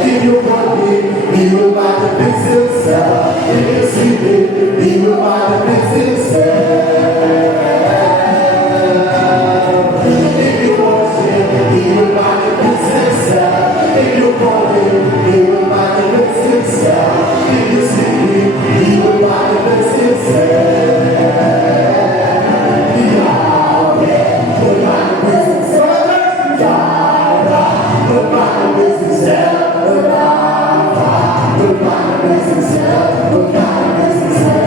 If you want me, he will buy the fix himself. If you're sleeping, he will buy the fix himself. If you want him, he will buy the fix himself. If you want him, he will buy the fix himself. If you're sleeping, he will buy the fix himself. Yahweh will buy the fix himself. Yahweh will buy the fix himself. Goodbye, business, goodbye, business.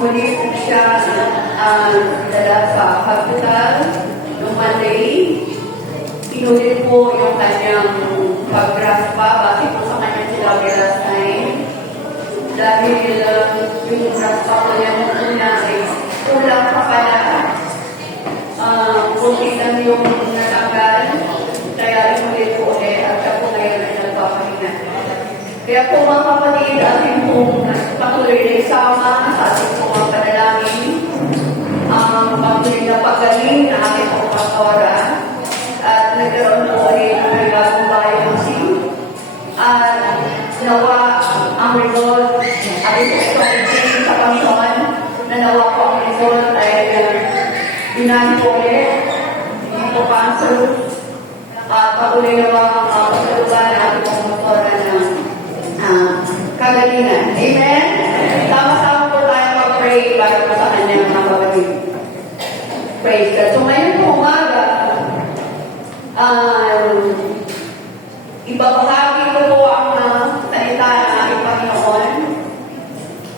muli po siya dala sa hospital noong Monday. Inulit po yung kanyang pag-graspa bakit po sa kanya sila last time. Dahil yung graspa po niya nung una ay kulang pa pala. Kunti lang yung natanggal. Kaya inulit po ulit at siya po ngayon ay nagpapahinga. Kaya po mga kapatid, ating pong patuloy na isama sa ating pong mga panalangin. Patuloy na pagaling na ating pong pastora. At nagkaroon po ulit ng bagong biopsy. At nawa ang result, ating pong pagkaking sa Panginoon, na nawa po ang result ay binahin po ulit, hindi po cancer. At patuloy na mga pasaluban na ating pong pastora ng kagalingan. Amen? Sama-sama po tayo mag-pray para po sa kanyang mga kapatid. Praise God. So ngayon po umaga, ibabahagi ko po ang salita ng ating Panginoon.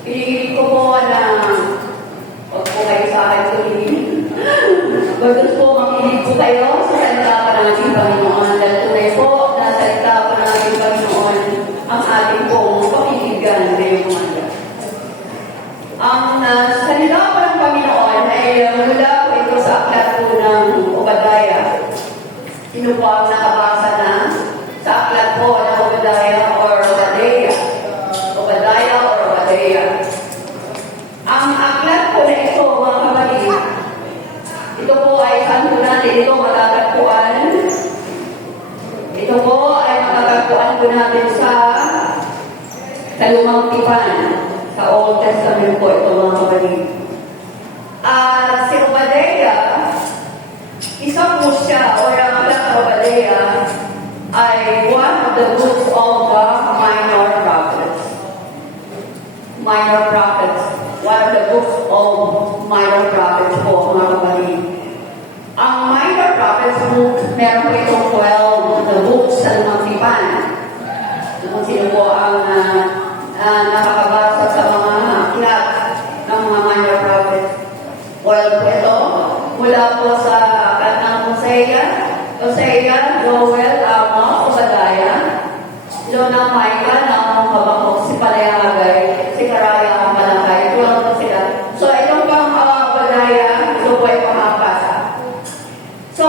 Pinigilig ko po na huwag po kayo sa akin tuloy. Bagus po makinig po kayo sa salita pa ng ating Panginoon. Dahil tunay po na salita pa ng ating Panginoon ang ating pong pakiligan ngayong umaga. Ang salita pa ng Panginoon ay mula po ito sa aklat po ng Obadiah. Sino po ang nakabasa na sa aklat po ng Obadiah or Obadiah? Obadiah or Obadiah. Ang aklat po na ito, mga kapatid, ito po ay saan po natin ito matatagpuan. Ito po ay matatagpuan po natin sa Lumang Tipan. Sa Old Testament po ito, mga kapatid. At si Obadiah, isa po siya, o ang aklat ng Obadiah, ay one of the books of the minor prophets. Minor prophets. One of the books of minor prophets po, mga kapatid. Ang minor prophets book, meron po itong 12 the books sa Lumang Tipan. Kung sino po ang nakakabasa sa mga aklat ng mga minor prophets. Well po ito, mula po sa aklat ng Hosea, Joel, Amos, Obadiah, Jonah, Micah, Nahum, Habakuk, si Palayagay, si Karaya, ang Malakay, 12 po sila. So, itong pang Obadiah, ito po ay pangapasa. So,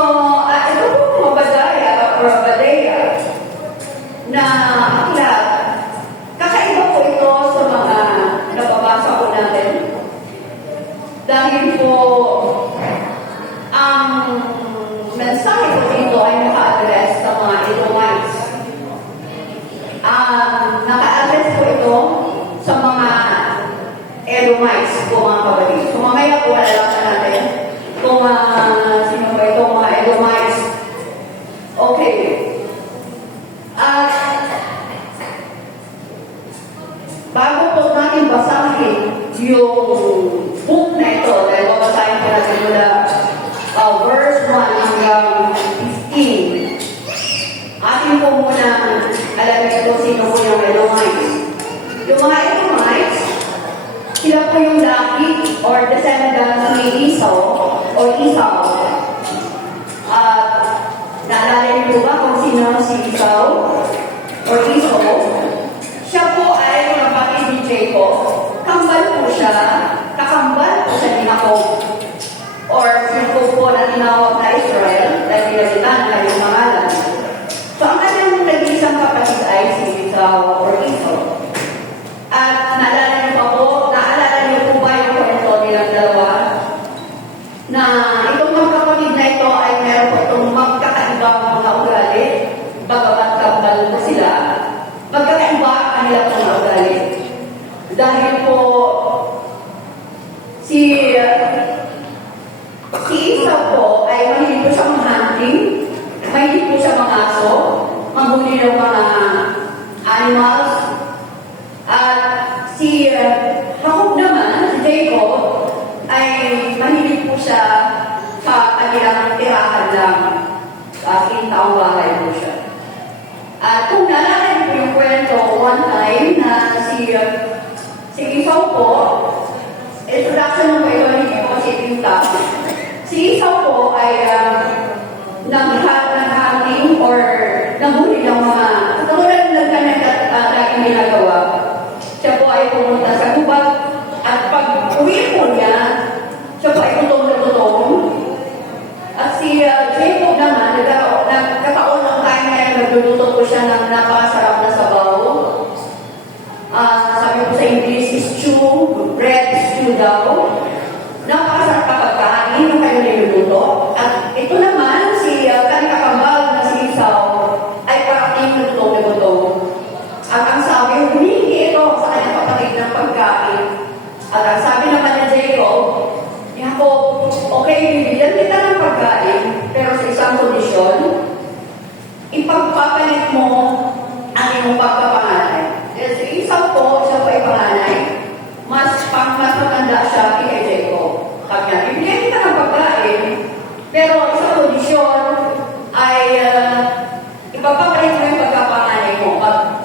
ito po Obadiah, or Obadiah, na aklat, kakaiba po ito sa mga nababasa po natin. Dahil po, ang mensahe po dito ay naka-address sa mga Edomites. Naka-address po ito sa mga Edomites po, mga kapatid. So, mamaya po alalaman natin kung sino ba ito, mga Edomites. Okay. Bago po natin basahin yung book na ito, dahil babasahin po natin mula verse 1 hanggang 15. Atin po muna alamin ito sino po yung Edomites. Yung mga Edomites, sila po yung laki or descendants ni Esau or Esau. Naalala niyo po ba kung sino si Esau or Esau? Siya po ay kapatid ni Jacob. Kambal po siya. Kakambal po siya ni Jacob. Or Jacob po na tinawag na Israel dahil pinalitan na yung pangalan. So, ang kanyang nag-isang kapatid ay si Esau or Esau. At naalala niyo po ba yung kwento nilang dalawa? Na itong magkapatid na ito ay meron po itong magkakaibang mga ugali. Bagamat kambal po sila. Magkakaiba ang kanilang mga ugali. Dahil po si Esau po ay mahilig po siya hunting, mahilig po siya mga aso, manghuli ng mga animals. At si Jacob naman, si Jacob, ay mahilig po siya sa kanilang tirahan lang. Taong bahay po siya. At kung naalala niyo po yung kwento, one time na si Esau po, introduction ng kwento, hindi ko kasi yung tao. Si Esau po ay naghanging or nahuli ng mga katulad ng laging ginagawa. Siya po ay pumunta sa gubat at pag uwi po niya, siya po ay gutom na gutom. At si Jacob naman, nagkataon ng time na yung nagluluto po siya ng napakasarap na sabaw. Sabi ko sa English, stew, bread stew daw. Napakasarap na pagkain yung kayo niluluto. At ito naman, si kanikakambal na si Esau ay parating na gutom. At ang sabi, humingi ito sa kanyang kapatid ng pagkain. At ang sabi naman ni Jacob, Jacob, okay, bibigyan kita ng pagkain, pero sa isang kondisyon, ipagpapalit mo ang iyong pagkapanganay. Si Esau po, siya po ay panganay, mas matanda siya kay Jacob. Kanya, bibigyan kita ng pagkain, pero isang kondisyon ay ipapapalit mo yung pagkapanganay mo.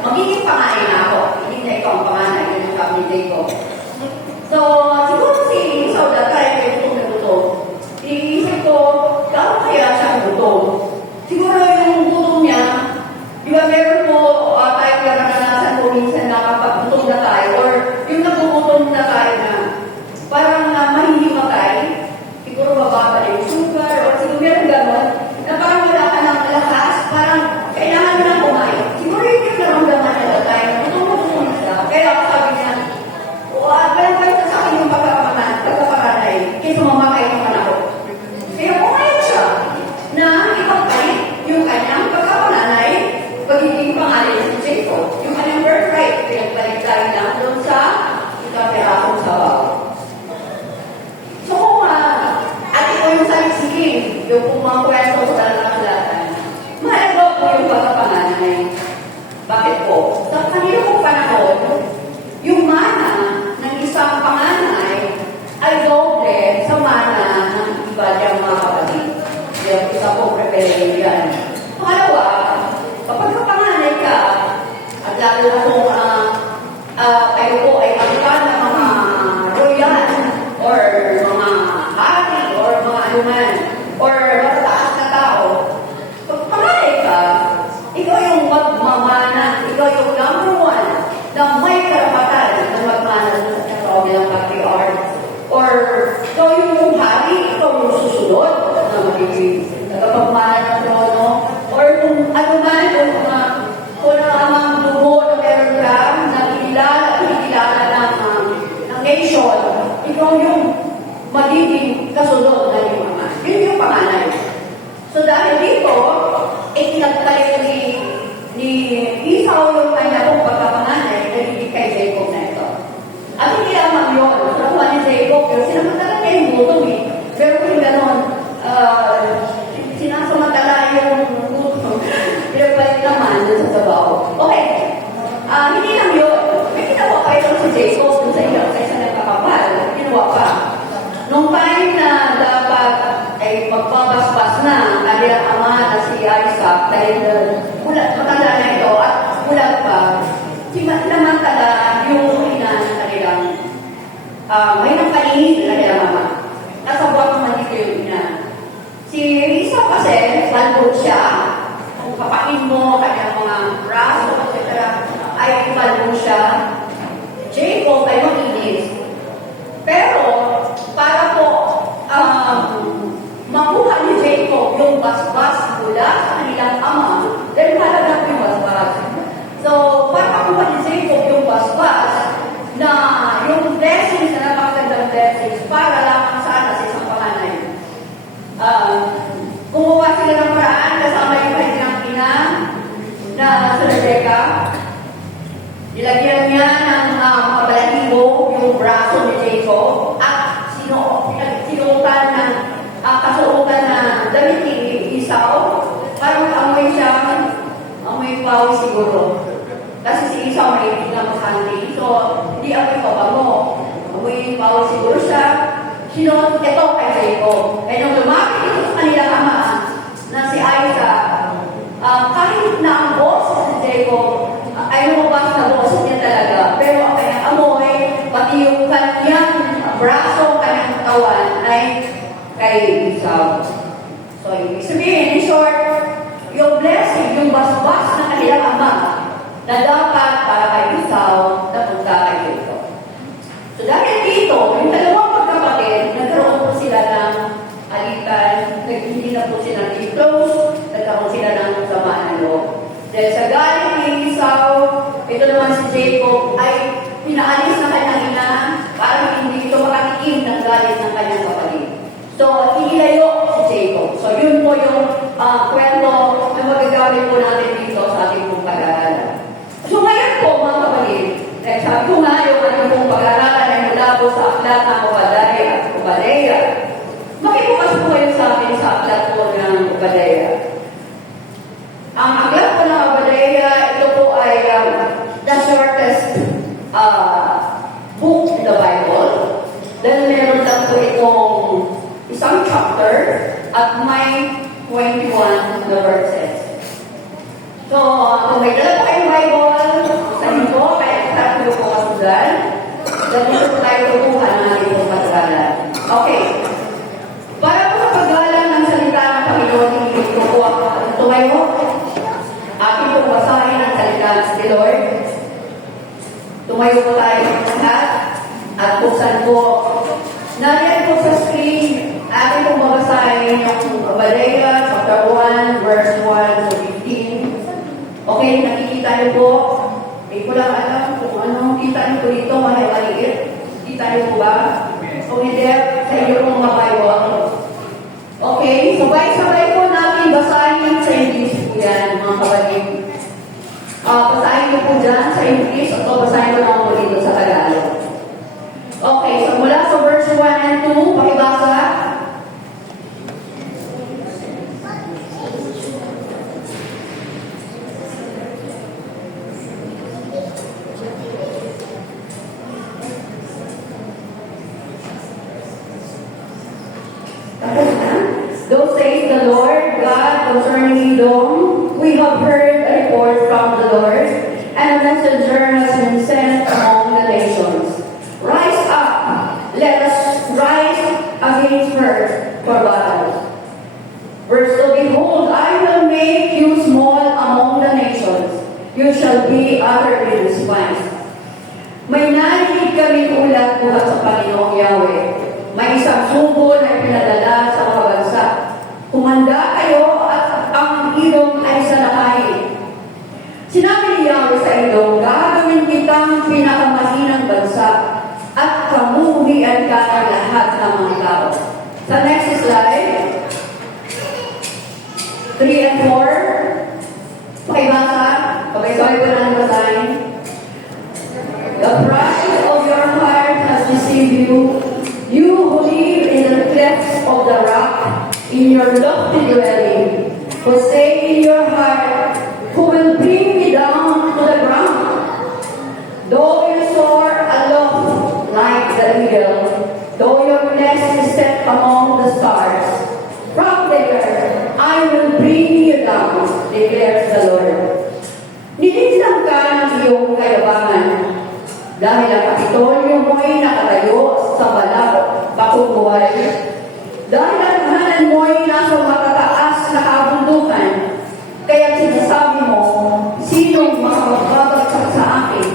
Magiging panganay na ako, hindi na ikaw ang panganay, yun ang sabi ni Jacob. So, siguro si Esau dati ay gutom na gutom. Iisip ko, gaano kaya siya gutom? Siguro yung gutom niya, di ba meron po tayo naranasan po minsan na kapag gutom na tayo or yung nagugutom na tayo na parang mahihimatay, siguro bababa na yung sugar or siguro meron gano'n na parang wala ka ng lakas, parang kailangan mo ng kumain. Siguro yung naramdaman niya na tayo, gutom na siya. Kaya sabi niya, walang kayo sa akin yung pagkapanganay kaysa mamakay naman ako. Kaya kumain siya na ipagpalit yung kanyang pagkapanganay pagiging panganay si Jacob. Yung kanyang birthright, pinagpalit tayo na doon sa isang perasong sabaw. So kung at ito yung salisigin, yung kung mga kwento sa talagang mahalaga po yung pagkapanganay. Bakit po? Sa kanila pong panahon, yung mana ng isang panganay ay doble sa mana ng iba diyang mga kapatid. Yung isa pong rebellion yan. Pangalawa, kapag kapanganay ka, at lalo na kung kayo po ay pagkaan ng mga royal or mga hari or mga anuman or matataas na tao, pag panganay ka, ikaw yung magmamana, ikaw yung number one na may karapatan na magmana sa tao nilang patriarch. Or ikaw yung hari, ikaw yung susunod na magiging nagpapagmana ng trono. Or kung ano man, kung ang dugo na meron ka, nakikilala ng nation, ikaw yung magiging kasunod na yung mga. Yun yung panganay. So dahil dito, itinagpalit ni Esau yung kanya pong pagkapanganay nagiging kay Jacob na ito. At hindi lamang yun. So nakuha ni Jacob yun, sinasamantala niya yung gutom eh. Pero kung gano'n, sinasamantala yung gutom. Pinagpalit naman dun sa sabaw. Okay. Hindi lang yun. May ginawa pa ito si Jacob dun sa iyo sa isang nagkakapal. Ginawa pa. Nung time na dapat ay magbabasbas na kanilang ama na si Isaac dahil matanda na ito at ulat pa, sinamantala yung ina ng kanilang may nangkalingin na kanilang ama. Nasabot naman dito yung ina. Si Esau kasi, balbog siya. Kung kapain mo kanyang mga braso, etc. ay balbog siya. Jacob ay makinis. Pero, para po makuha ni Jacob yung basbas mula sa kanilang ama, dahil mahalaga yung basbas. So, para makuha ni Jacob yung basbas na yung blessings na napakagandang blessings para lamang sana sa isang panganay. Kumuha sila ng paraan kasama yung kanilang ina na sa Rebecca. Nilagyan niya ng mabalahibo yung braso ni Jacob at sinuotan ng kasuotan na damit ni Esau para mag-amoy siya, amoy pawis siguro. Kasi si Esau may hindi na maghandi. So, hindi amoy pabango. Amoy pawis siguro siya. Sinuot ito kay Jacob. Kaya nung lumapit ito sa kanilang ama na si Isaac, kahit na ang boss si Jacob ay lumabas na boss niya talaga. Pero ang kanyang amoy, pati yung kanyang braso na dapat para kay Esau na punta kay Jacob. So dahil dito, yung dalawang magkapatid, nagkaroon po sila ng alitan, hindi na po sila naging close, nagkaroon sila ng samaan ng loob. Dahil sa galing ni Esau, ito naman si Jacob ay pinaalis na kanyang ina para hindi ito makatikim ng galit ng kanyang kapatid. So, inilayo si Jacob. So, yun po yung kwento na magagamit po natin dito sa ating pong pag-aaralan. So, ngayon po, mga kapatid, sabi ko nga yung ating pong pag-aaralan ay mula po sa aklat ng Obadiah. Makibukas po kayo sa akin sa aklat po ng Obadiah. Ang aklat po ng Obadiah, ito po ay the shortest book in the Bible. Then meron lang po itong isang chapter at may 21 na verses. So, kung may dala po kayong Bible, sabihin ko, kaya start ko po kasugan. Dito po tayo tutuhan ng ating pong pag-aralan. Okay. Para po sa pag-aaral ng salita ng Panginoon, hindi ko po ako tumayo. Ating pong basahin ang salita ng Lord. Tumayo po tayo lahat at buksan po. Nariyan po sa screen, ating pong babasahin yung Obadiah chapter 1, verse 1 to 15. Okay, nakikita niyo po. Hindi ko lang alam kung ano kita niyo po dito, maliit. Kita niyo po ba? Kung hindi, sa inyo pong mga Bible. Okay, sabay-sabay po natin basahin sa English po yan, mga kapatid. Basahin ko po dyan sa English o basahin ko naman po dito sa Tagalog. Okay, so mula sa verse 1 and 2, pakibasa. Thus says the Lord God concerning Edom, we have heard a report from the Lord, and a messenger has been sent among the nations. Rise up, let us rise against her for battle. Verse 2, behold, I will make you small among the nations. You shall be utterly despised. May narinig kaming ulat buhat sa Panginoong Yahweh. May isang sugo na pinadala sa mga bansa. Kumanda kayo at ang Edom ay salakayin. Sinabi ni Yahweh sa Edom, gagawin kitang pinakamahinang bansa at kamuhian ka ng lahat ng mga tao. Sa next slide, 3 and 4, pakibasa, sabay-sabay ko na basahin. The pride of your heart has deceived you, you who live in the clefts of the rock, in your lofty dwelling, who say in your heart, who will bring me down to the ground? Though you soar aloft like the eagle, though your nest is set among the stars, from there I will bring you down, declares the Lord. Nilitang ka ng iyong kayabangan, dahil ang kapitolyo mo'y nakatayo sa balak pakukuhay. Dahil ang tahanan mo'y nasa matataas na kabundukan, kaya sinasabi mo, sinong makapagpapagsak sa akin?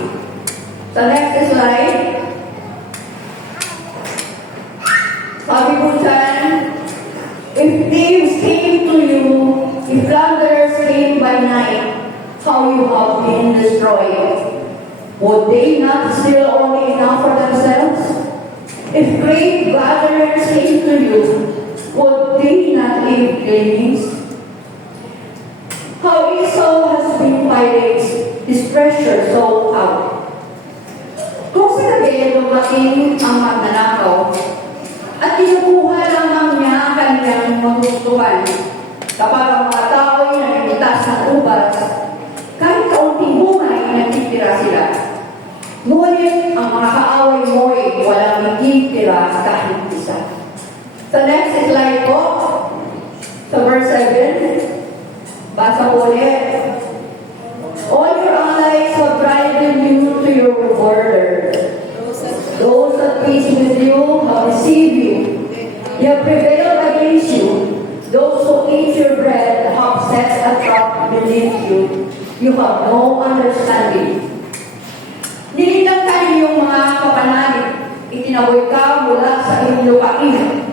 Sa next slide, sabi po dyan, if thieves came to you, if plunderers came by night, how you have been destroyed. Would they not steal only enough for themselves? If great gatherers came to you, would they not leave gleanings? How Esau has been pirates, his treasure sold out. Kung sinabi dumating ang magnanakaw, at kinukuha lamang niya ang kanyang magustuhan, kapag ang mga tao'y naninitas ng ubas, kahit kaunting bungay, nagtitira sila. Ngunit ang mga kaaway mo'y walang nagtitira kahit isa. Sa next slide po, sa verse 7, basa po ulit. All your allies have driven you to your border. Those at peace with you have deceived you. They have prevailed against you. Those who eat your bread have set a trap beneath you. You have no understanding. Nilintang tayo yung mga kapanalig. Itinaboy ka mula sa iyong lupain.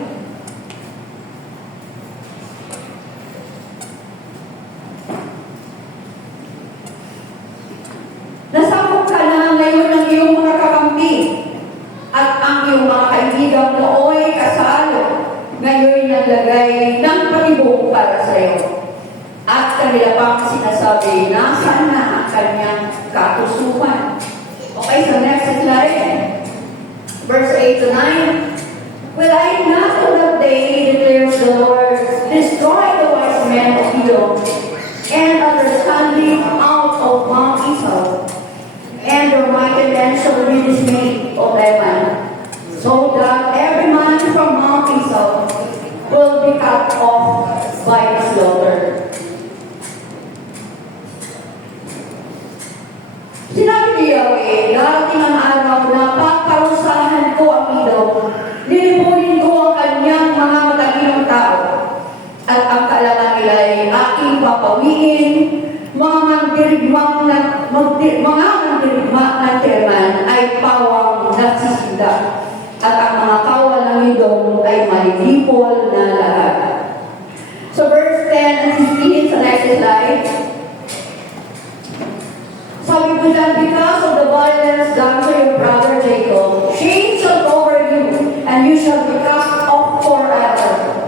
Nasakop ka na ngayon ng iyong mga kakampi at ang iyong mga kaibigan nooy kasalo. Ngayon naglagay ng patibong para sa iyo. At kanila pang sinasabi, nasaan na ang kanyang katusukan? Okay, so next slide. Verse 8 to 9. Will I not on that day, declares the Lord, destroy the wise men of Edom, and understanding out of Mount Esau, and the mighty men shall be dismayed of Lebanon, so that every man from Mount Esau will be cut off by the slaughter. Sinabi ni Yahweh, darating ang araw na pagparusahan ko ang Edom, lilipunin ko ang kanyang mga mataginong tao, at ang kalaman nila ay aking papawiin, mga mandirigma ng Teman ay pawang nagsisinda, at ang mga kawal ng Edom ay malilipol na lahat. So verse 10 and 16 sa next slide. Sabi ko dyan, because of the violence done to your brother Jacob, shame shall cover you, and you shall be cut off forever.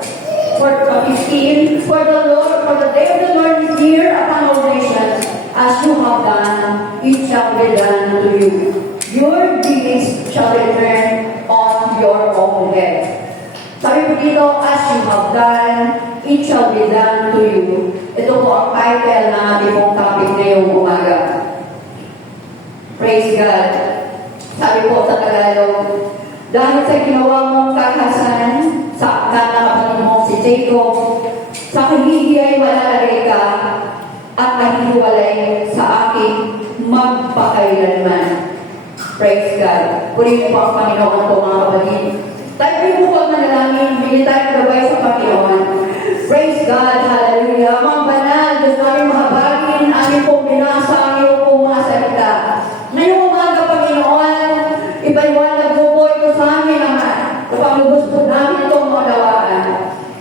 For 15, for the day of the Lord is near upon all nations, as you have done, it shall be done to you. Your deeds shall return on your own head. Sabi po dito, as you have done, it shall be done to you. Ito po ang title na ating pong topic ngayong umaga. Praise God. Sabi po sa Tagalog, dahil sa ginawa mong kakasanan sa kapatid mo si Jacob, sa kahigi ay malalagay ka at nahihiwalay sa aking magpakailanman. Praise God. Purihin po ang Panginoon po mga kapatid. Tayo po ang manalangin, bigyan tayo gabay sa Panginoon. Praise God. Hallelujah. Mga banal, Diyos namin mahabagin, amin pong binasa, ang iyong pong mga salita. Ngayong umaga, Panginoon, ipaliwanag mo po ito sa amin naman. Kapag gusto namin itong maunawaan.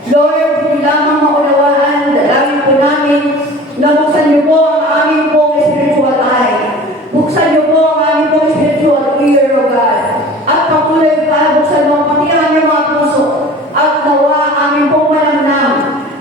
Lord, hindi lamang maunawaan, dalangin po namin na buksan niyo po ang aming pong spiritual eye. Buksan niyo po ang aming pong spiritual ear, O God. At patuloy pa, buksan mo pati ang aming mga puso. At nawa aming pong malamnam.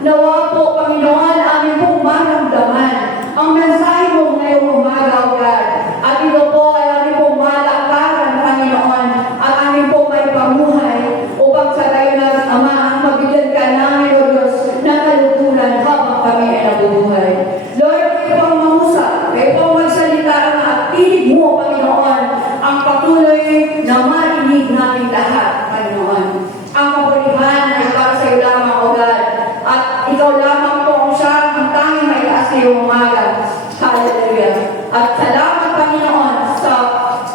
Nawa po, Panginoon, aming pong maramdaman. Ang mensahe mo ngayong umaga, O God. At ito po ay aming pong malakaran, Panginoon. At aming pong may pamuhay upang sa kayo na Ama, mabigyan ka namin, O Diyos, na kalutulan habang kami ay nabubuhay. Lord, kayo pang mahusa, kayo pang magsalita at tinig mo, Panginoon, ang patuloy na marinig namin lahat, Panginoon. Ang kapulihan ay para sa iyo lamang, O God. At ikaw lamang po ang siya, ang tanging may taas ngayong umaga. Hallelujah. At salamat, Panginoon, sa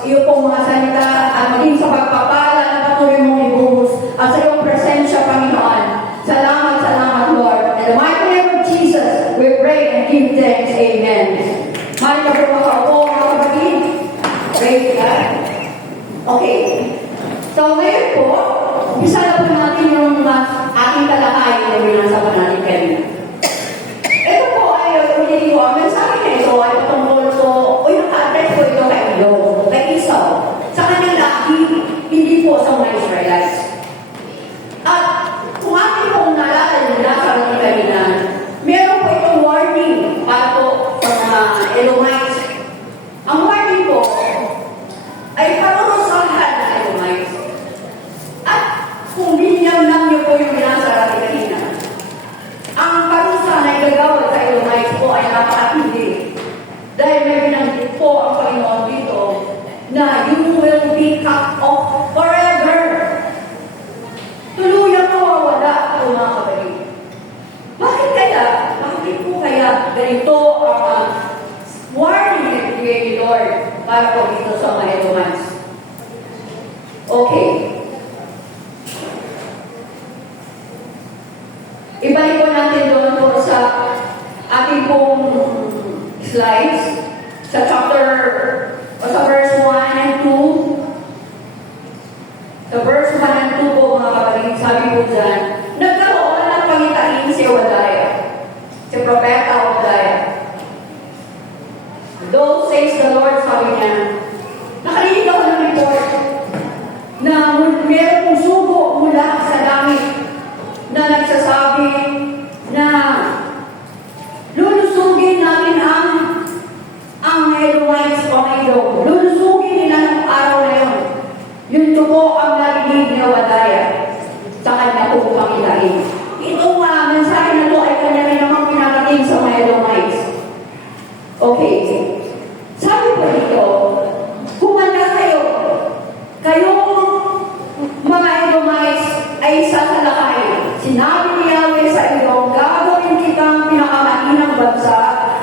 iyo pong mga salita at maging sa pagpapala na patuloy mong ibuhos at sa iyong presensya, Panginoon. Salamat, salamat, Lord. In the mighty name of Jesus, we pray and give thanks. Amen. Mahal ka po mga po, mga kapatid. Praise God. Okay. So ngayon po, umpisa na po natin yung ating talakayin na binasa pa natin kanina. Ito po ay, hindi ko, ang mensahe na ito ay patungkol po, o yung ka-address po ito kay Edom, kay Esau, sa kanyang lahi, hindi po sa mga Israelites. At kung ating pong naalala yung binasa natin kanina, meron po itong warning para po sa mga Edomites. Ang warning po ay parurusahan ng Edomites. At kung biniyamnam niyo po yung binasa natin kanina, ang parusa na igagawad sa Edomites po ay napakatindi. Dahil may binanggit po ang Panginoon dito na you will be cut off forever. Tuluyang mawawala po mga kapatid. Bakit kaya? Bakit po kaya ganito ang warning na ibigay ni Lord para po dito sa mga Edomites? Okay. Ibalik po natin doon po sa ating pong slides. Sa chapter, o sa verse 1 and 2. Sa verse 1 and 2 po mga kapatid, sabi po dyan, nagkaroon ng pangitain si Obadiah, si Propeta Obadiah. Thus says the Lord, sabi niya, nakarinig ako ng report na meron pong sugo mula sa langit na nagsasabi na lulusugin natin ang Edomites o Edom. Lulusugin nila ng araw na yun. Yun po ang narinig ni Obadiah sa kanya po pangitain. Itong mensahe na to ay kanya rin namang pinarating sa mga Edomites. Okay. Sabi po dito, kumanda kayo. Kayong mga Edomites ay sasalakay. Sinabi ni Yahweh sa iyo, gagawin kitang pinakamahinang bansa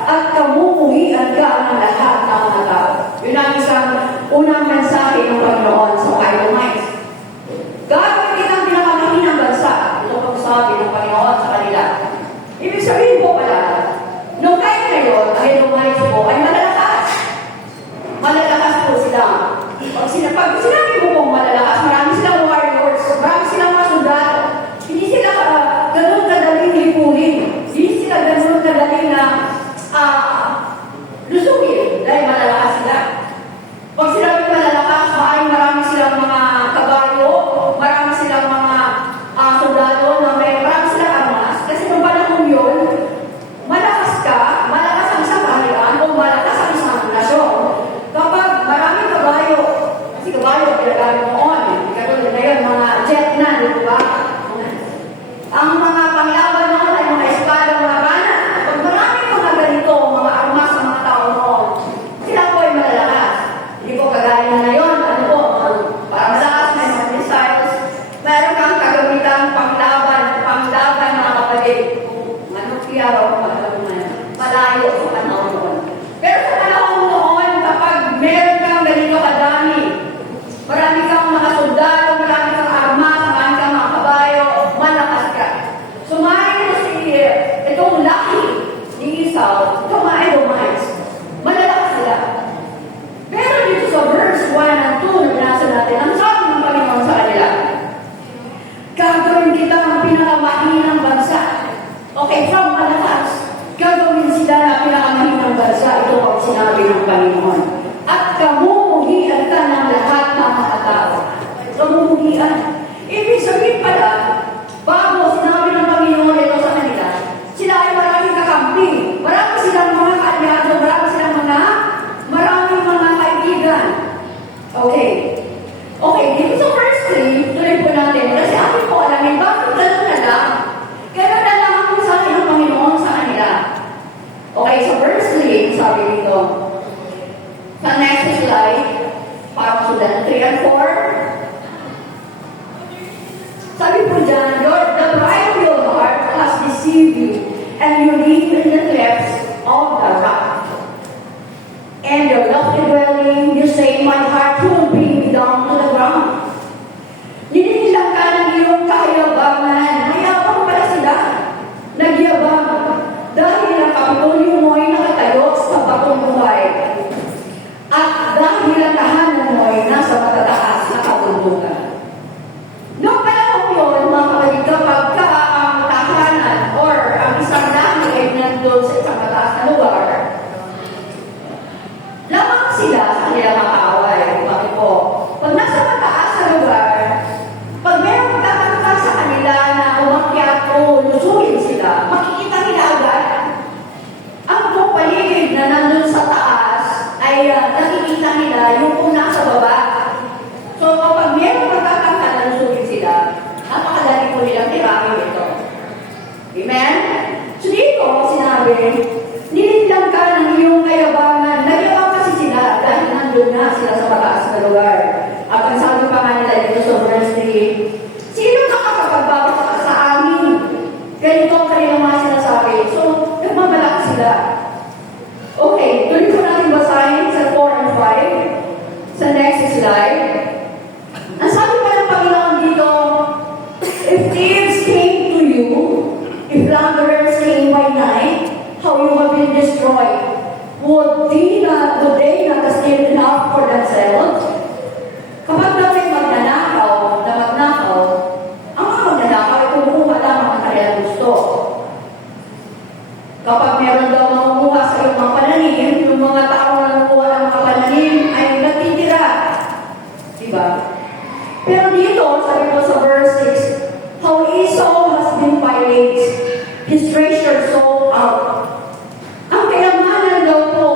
at kamukuhian ka ng lahat ng mga tao. Yun ang isang unang mensahe ng Panginoon sa mga Edomites. Gagawin kitang pinakamahinang bansa. Ito ang sabi ng Panginoon sa kanila. Ibig sabihin po pala, nung kahit ngayon, ang Edomites po ay malalakas. Malalakas po sila. Pag sinabi mo pong malalakas, marami silang warriors, marami silang mga sundalo. Hindi sila ganun kadaling lipunin. Hindi sila ganun kadaling na lusugin dahil malalakas sila. Pag sinabi malalakas, marami silang mga kabayo, marami silang mga sundalo, marami silang armas. Kasi nung panahon yun, malakas ka, malakas ang isang kaharian o malakas ang isang nasyon. Kapag maraming kabayo, kasi kabayo, pinagamit noon. Katulad ngayon, mga jet na, di ba? Ang mga panglaban noon ay mga espada, mga bana. Pag maraming mga ganito, mga armas ng mga tao noon, sila po ay malalakas. Hindi po kagaya na ngayon, ano po, para malakas na mga missiles, meron kang kagamitan panglaban mga kapatid. Kung nuklear o malayo sa panahon noon. Pero sa panahon noon, kapag meron kang ganito kadami, marami kang mga sundalo, marami kang armas, marami kang mga kabayo, malakas ka. Sumayin mo itong laki ni Esau, itong mga Edomites, malalakas sila. Pero dito sa verse 1 and 2, nasa natin, ang sabi ng Panginoon sa kanila, gagawin kita ang pinakamahinang bansa. Okay, from malakas, gagawin sila na pinakamahinang bansa. Ito ang sinabi ng Panginoon. At kamuhian ka ng lahat ng mga tao. Kamuhian. Ibig sabihin pala, bago sinabi ng Panginoon ito sa kanila, sila ay maraming kakampi. Marami silang mga kaalyado, maraming mga kaibigan. Okay. Okay, dito sa verse 3, tuloy po natin. Kasi akin po alamin, bakit gano'n na lang? Gano'n na lang ang mensahe ng Panginoon sa kanila. Okay, sa verse 3, sabi dito, sa next slide, parang sudan 3 and 4, sabi po dyan, the pride of your heart has deceived you, and you live in the clefts of the rock. And your lofty dwelling, you say, my heart will bring me down to the ground. Ninilang ka ng iyong kayabangan. Mayabang pala sila. Nagyabang. Dahil ang kapitolyo mo ay nakatayo sa batong buhay. At dahil ang tahanan mo ay nasa matataas na kabundukan. Noong panahon yun, mga kapatid, kapag ang tahanan or ang isang dami ay nandun sa isang mataas na lugar, lamang sila sa kanilang mga kaaway. Bakit po? Pag nasa mataas na lugar, pag mayroong magkakatakan sa kanila na umakyat o lusugin sila, makikita nila agad. Ang buong paligid na nandun sa taas ay nakikita nila yung kung nasa baba. So kapag mayroong magkakatakan na lusugin sila, napakadali po nilang tiramin ito. Amen? So dito, sinabi, nilindang ka ng iyong kayabangan. Nagyabang kasi sila dahil nandun na sila sa mataas na lugar. At ang sabi pa nga nila dito sa verse 3, sino nakakapagbago sa amin? Ganito ang kanilang mga sinasabi. So, nagmamalaki sila. Okay, tuloy po natin basahin sa 4 and 5. Sa next slide. Ang sabi pa ng Panginoon dito, if thieves came to you, if plunderers came by night, how you have been destroyed. would they not steal enough for themselves? Kapag daw may magnanakaw, ang mga magnanakaw ay kumukuha lamang ang kanilang gusto. Kapag meron daw makukuha sa iyong mga pananim, yung mga tao na nakukuha ng mga pananim ay nagtitira. Diba? Pero dito, sabi ko sa verse 6, how Esau has been pirates, his treasure sold out. Ang kayamanan daw po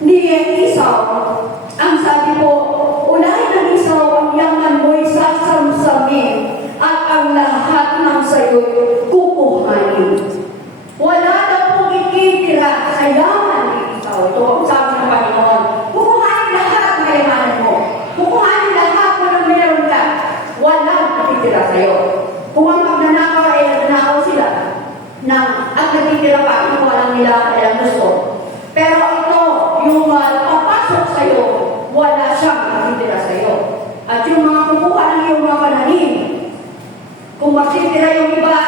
ni Esau, ang sabi po, unahin ng Esau ang yaman mo'y sasamsamin at ang lahat ng sayo'y kukuhanin. Wala daw pong ikitira sa yaman ni Esau. Ito ang sabi ng Panginoon. Kukuhanin lahat ng kayamanan mo. Kukuhanin lahat ng meron ka. Walang ikitira sa'yo. Kung ang magnanakaw ay nagnanakaw sila, at nagtitira pa, kinuha lang nila ang kanilang gusto. Pero ito, yung papasok sa'yo, wala siyang nagtitira sa'yo. At yung mga kukuha ng iyong mga pananim, kung magtitira yung iba,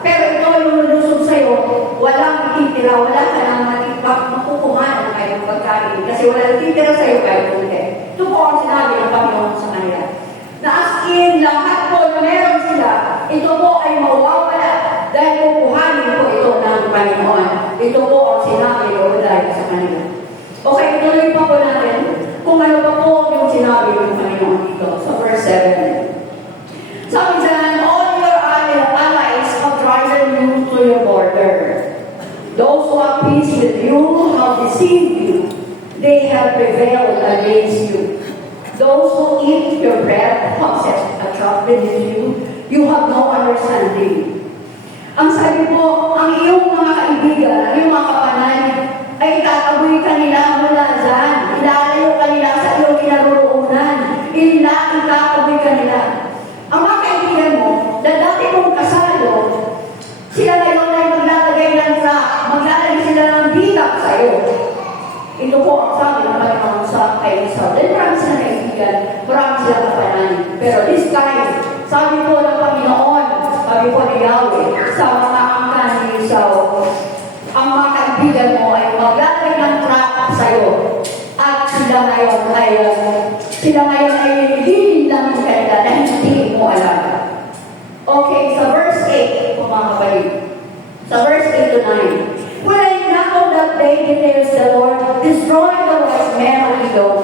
pero ito yung lulusog sa'yo, walang ititira, wala ka nang makukuha ng kayong pagkain. Kasi wala nagtitira sa'yo kahit hindi. Ito po ang sinabi ng Panginoon sa kanila. Na as in, lahat po na meron sila, ito po ay mawawala dahil kukuhanin po ito ng Panginoon. Ito po ang sinabi o dahil sa kanila. Okay, ituloy pa po natin kung ano pa po yung sinabi ng Panginoon dito sa verse 7. Sabi dyan, all your allies have driven you to your border. Those who have peace with you have deceived you. They have prevailed against you. Those who eat your bread have set a trap beneath you. You have no understanding. Ang sabi po, ang iyong mga kaibigan, ang iyong mga kapanan, ay tataboy kanila mula dyan. Ilalayo kanila sa iyong kinaroroonan. Itataboy kanila. Ang mga kaibigan mo, na dati mong kasalo, sila ngayon ay maglalagay ng trap, maglalagay sila ng bitak sa iyo. Ito po ang sabi ng Panginoon sa kay Esau. Dahil marami sila kaibigan, marami sila kapanan. Pero this time, sabi po ng Panginoon, sabi po ni Yahweh, sa mga angkan ni Esau, ang mga kaibigan mo ay maglalagay ng trap sa iyo. At sila ngayon ay lilang kanila na hindi mo alam. Okay, sa verse 8, kung mga kapatid. Sa verse 8 to 9. When I know that day declares the Lord, destroy the wise men of Edom,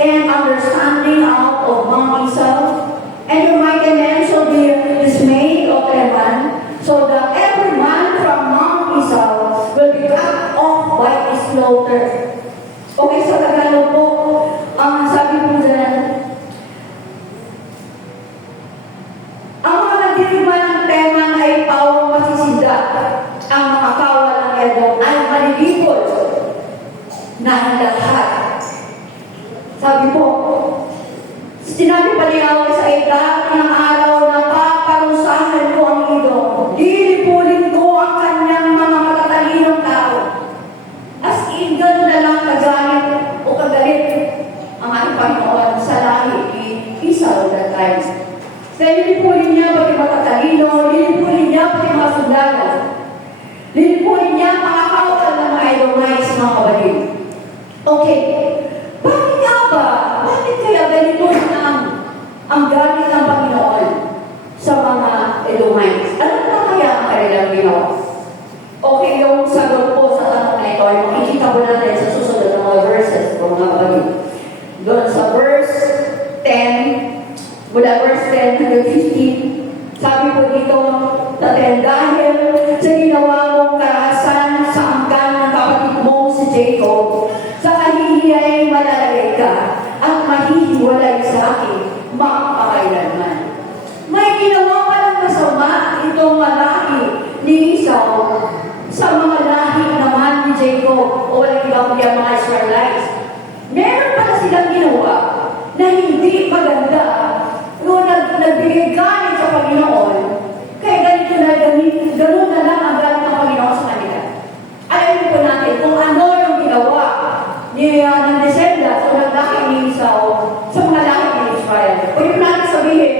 and understanding out of Mount Esau, and your mighty men shall be dismayed of Teman, so that every man from Mount Esau will be cut off by his slaughter. Okay, sa Tagalog po, ang sabi po dyan, ang mga nagdirima ng Teman ay pawang masisida. Ang mga kawal ng Edom ay malilipol na ang lahat. Sabi po, sinabi pa ni Yahweh sa idating ng araw na paparusahan ko ang Edom. Lilipulin ko ang kanyang mga matatalinong tao. As in, gano'n na lang kagalit o kagalit ang ating Panginoon sa lahi ni Esau that time. Kaya lilipulin niya pati matatalino, lilipulin niya pati mga sundalo. Lilipulin niya mga kawal ng mga Edomites, mga kapatid. Okay, bakit nga ba? Bakit kaya ganito ang galit ng Panginoon sa mga Edomites? Ano na kaya ang kanilang ginawa? Okay, yung sagot po sa tanong na ito ay makikita po natin sa susunod ng mga verses po, mga kapatid. Doon sa verse 10, mula verse 10 hanggang 15, sabi po dito, dahil sa ginawa mong karahasan sa angkan ng kapatid mo si Jacob, sa kahihiyay malalagay ka at mahihiwalay sa akin magpakailanman. May ginawa pa ng masama itong lahi ni Esau sa mga lahi naman ni Jacob o walang ibang mga Israelites. Meron pala silang ginawa na hindi maganda nung nagbigay galit sa Panginoon. Kaya ganito na, gano'n na lang ang galit ng Panginoon sa kanila. Alam po natin kung ano yung ginawa ng descendants o ng lahi ni Esau sa mga lahi ni Israel. O yung natin sabihin,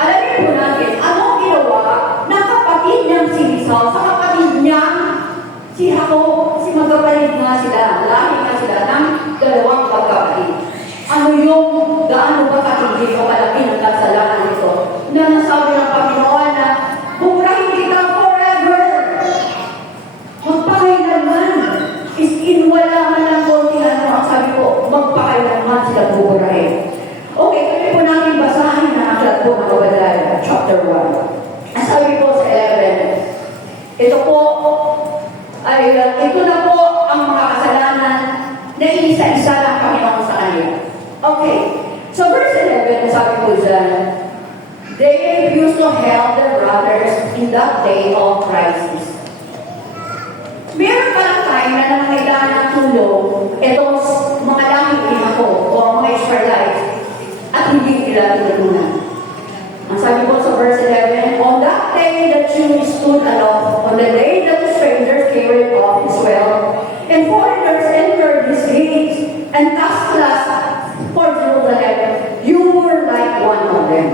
alamin po natin, anong ginawa ng kapatid niyang si Esau sa kapatid niyang si Jacob, si magkapatid nga sila, chapter 1. Ang sabi po sa 11, ito na po ang mga kasalanan na isa-isa ng Panginoon sa kanila. Okay, so verse 11, sabi po dyan, they refused to help their brothers in that day of crisis. Meron pa lang tayo na nangailangan ng tulong itong mga langit ina ko o mga Israelites at hindi nila tinulungan. Ang sabi po sa verse 11, on that day the Jews stood alone, on the day that the strangers carried off his wealth, and foreigners entered his gates and cast lots for Jerusalem, you were like one of them.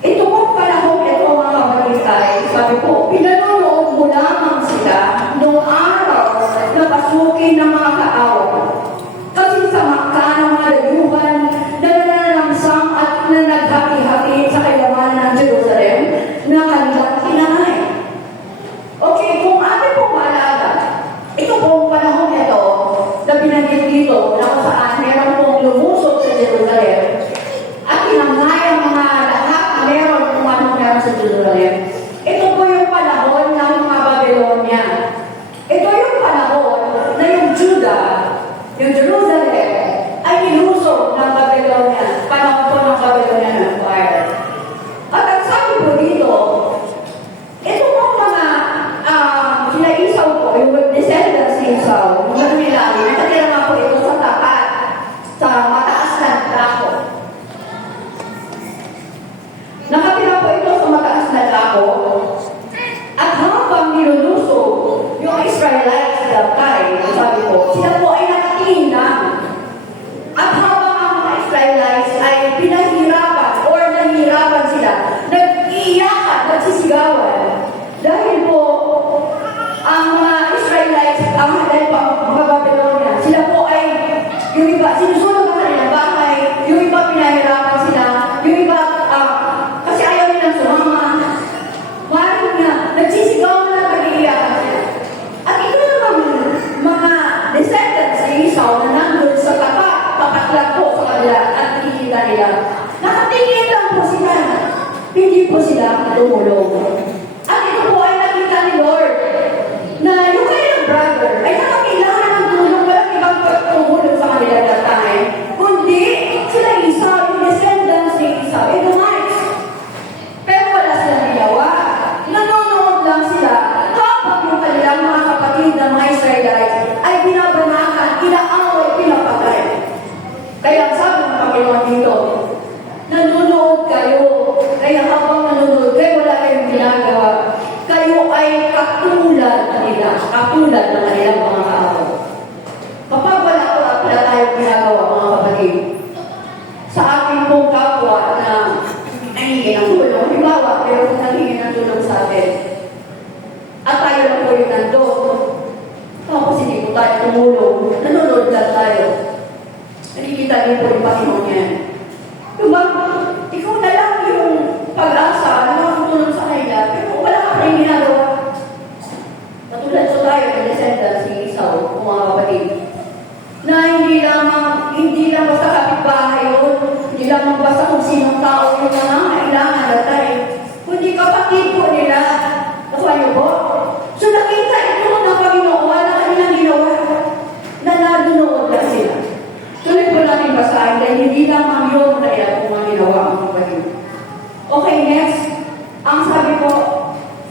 Ito pong panahon, ito mga kabalitay, sabi po, pinanonood mo lamang sila noong araw na pasukin ng mga kaawa. Kasi sa Makka ng mga dayuhan na nananamsam at na naghati-hati sa kayamanan ng Jerusalem na kanilang kinangay. Okay, kung atin pong maalala, ito pong panahon ito na binanggit dito na kung saan meron pong lumusot sa Jerusalem at kinangay ang mga lahat meron kung anong meron sa Jerusalem. Ito po yung panahon ng mga Babylonia. Ito yung panahon na yung Judah, yung Jerusalem, ay nilusog ng Babylonia. Panahon po ng Babylonian Empire. At ang sabi po dito, ito po mga sila Esau po, yung descendants ni Esau, yung nagmilali, nakatira nga po ito sa tapat, sa mataas na dako. Nakatira po ito sa mataas na dako, at habang nilulusog yung Israelites that time, sabi po, sila po ay nakatingin lang. At habang ang mga Israelites ay pinahirapan or nahihirapan sila, nag-iiyakan, nagsisigawan. Dahil po, ang mga Israelites, ang mga Babylonian, sila po ay, yung iba, sinusunod ang kanilang bahay, yung iba pinahirapan sila, yung iba, kasi ayaw nilang sumama. Maraming nga, nagsisigawan na nag-iiyakan sila. At ito naman, mga descendants ni Esau na nandun sa tapat lang po sa kanila at nakikita nila. Nakatingin lang po sila. Hindi po sila tumulong. At ito po ay nakita ni Lord na yung kanilang brother ay nakakailangan ng tulong, walang ibang tumulong sa kanila that time. Kundi sila Esau, yung descendants ni Esau, Edomites. Pero wala silang ginawa. Nanonood lang sila habang yung kanilang mga kapatid ng mga Israelites ay binabanakan, inaaway, pinapatay. Kaya sabi ng Panginoon dito, nanonood kayo. Kaya habang nanonood kayo, wala kayong ginagawa. Kayo ay katulad na nila, katulad ng kanilang mga kaaway. Kapag wala tayong ginagawa, mga kapatid, sa ating pong kapwa na nangingin ng tulong, halimbawa, pero kung nangingin ng tulong sa atin, at tayo lang po yung nandun, tapos hindi po tayo tumulong, nanonood lang tayo. Nakikita din po yung Panginoon yan. Diba? Ikaw na lang yung pag-asa na makatulong sa kanila, pero wala ka pa rin ginagawa. Katulad so tayo, ng descendants si Esau, mga kapatid, na hindi lang basta kapitbahay yun, hindi lang basta kung sinong tao yung nangangailangan na tayo, kundi kapatid po nila. Nakuha niyo po? So nakita ito ng Panginoon na kanilang ginawa, na nadunood lang sila. Tuloy po natin basahin dahil hindi lamang yun kaya kung ang ginawa ang kapatid. Okay, next. Ang sabi po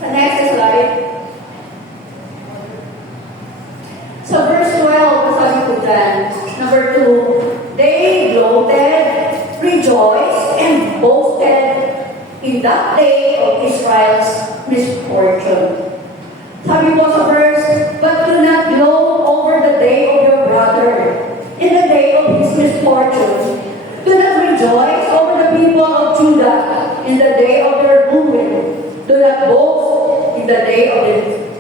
sa next slide. So verse 12, sabi po dyan, number 2, they gloated, rejoiced, and boasted in that day of Israel's misfortune. Sabi po sa verse, but do not gloat over the day of your brother, in the day of his misfortune. Do not rejoice over the people of Judah in the day of their ruin. Do not boast in the day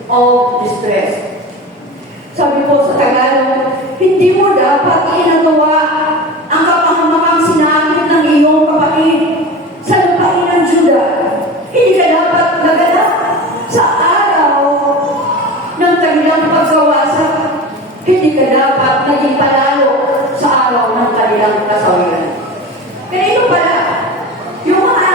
of distress. Sabi po sa Tagalog, hindi mo dapat ginagawa ang kapahamakang sinapit ng iyong kapatid sa lupain ng Judah. Hindi ka dapat naganap sa araw ng kanilang pagkawasak. Hindi ka dapat naging panalo sa araw ng kanilang kasawiran. Kaya ito pala, yung mga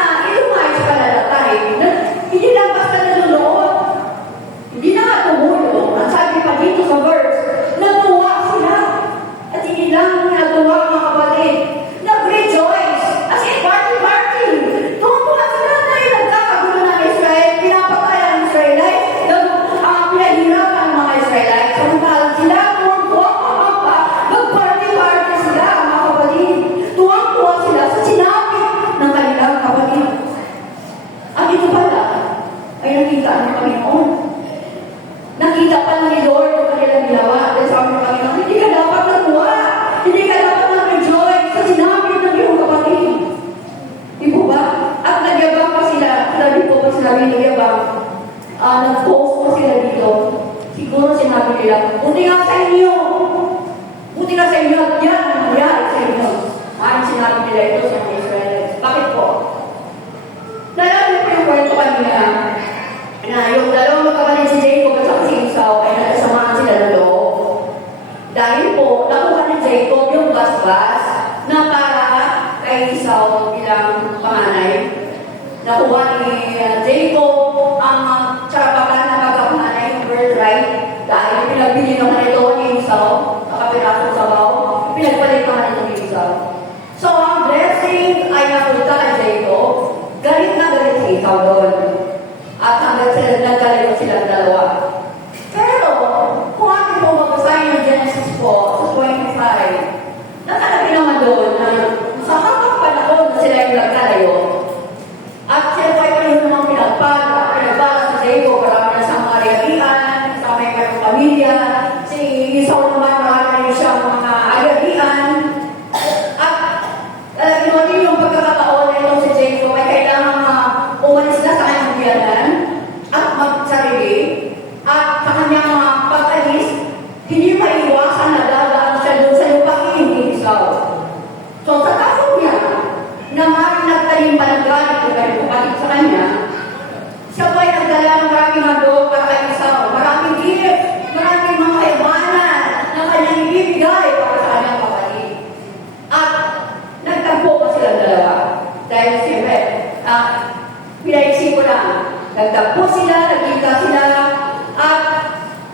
Buti nga sa inyo. Buti nga sa inyo at yan ang nangyari sa inyo. Maaaring sinabi nila ito sa mga Israelites. Bakit po? Nalala niyo po yung kwento kanina na yung dalawang magkapatid si Jacob at saka si Esau ay nagkasamahan sila ng loob. Dahil po, nakuha ni Jacob yung basbas na para kay Esau bilang panganay. Nakuha ni Jacob ang karapatan na pagkapanganay ng birthright dahil pinagbili naman ito ni Esau sa kapirasong sabaw, pinagpalit naman ito ni Esau. So, ang blessing ay napunta kay Jacob, galit na galit si Esau doon. At hanggang sila nagkalayo silang dalawa. Pero, kung ating po magpasahin ng Genesis po, sa 25, nakalagay naman doon na sa habang panahon na sila yung nagkalayo, at sila po ay kanino namang pinagpala si Jacob, marami na siyang mga ari-arian, sa may kanyang pamilya, si Esau naman, marami na siyang mga ari-arian, at inuwi yung pagkakataon na itong si Jacob ay kailangan umalis na sa kanyang biyanan at magsarili, at sa kanyang pag-alis, hindi maiwasan na dadaan siya doon sa lupain ni Esau. So sa kaso niya, na maaaring nagtalim pa ng galit ng kanyang kapatid sa kanya, siya po ay nagdala ng maraming handog para kay Esau, maraming gift, maraming mga kaibanan na kanyang ibibigay para sa kanyang kapatid. At nagtagpo pa silang dalawa. Dahil siyempre, pinaisip ko lang, nagtagpo sila, nagkita sila, at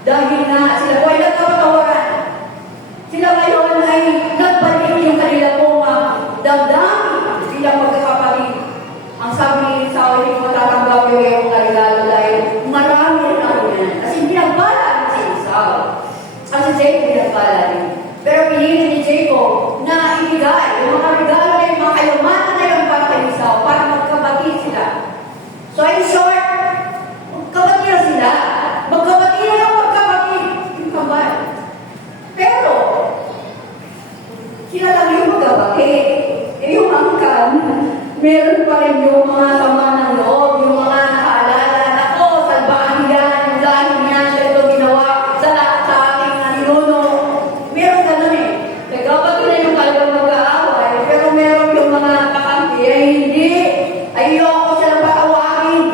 dahil na sila po ay nagkapatawaran, sila ngayon ay nagbalik yung kanila pong damdamin bilang magkakapatid. Ang sabi ni Esau, hindi ko tatanggap yung iyong regalo dahil marami rin ako yan. Kasi pinagpala rin si Esau. At si Jacob pinagpala rin. Pero pinili ni Jacob na ibigay yung mga regalo na yung mga kayamanan na yung para kay Esau para magkapatid sila. So in short, magkapatid na sila. Magkapatid na yung magkapatid. Yung kambal. Pero, sila lang yung magkapatid. Eh yung angkan, meron pa rin yung mga sama ng loob, yung mga nakaalala, ako, salbaan yan, yung dahil niya, siya ito ginawa sa ating ninuno. Meron ganun eh. Nagkapatid na yung talagang mag-aaway, pero meron yung mga kakampi, ay hindi. Ayoko silang patawagin.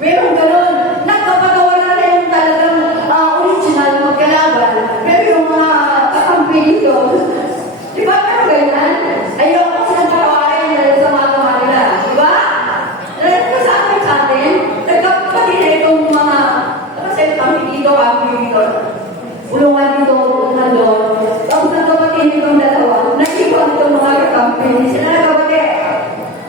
Meron ganun. Nagkapatawaran na yung talagang original magkalaban. Pero yung mga kakampi dito, di ba meron ganyan? Ayoko silang patawarin dahil sa mga nila. Di ba? Kasama sa atin, nagkapatid na itong mga, kasi kami dito, ulungan dito, ulungan doon. Tapos nagkapatid itong dalawa, nag-iwan itong mga kakampi. Sila nagkapatid.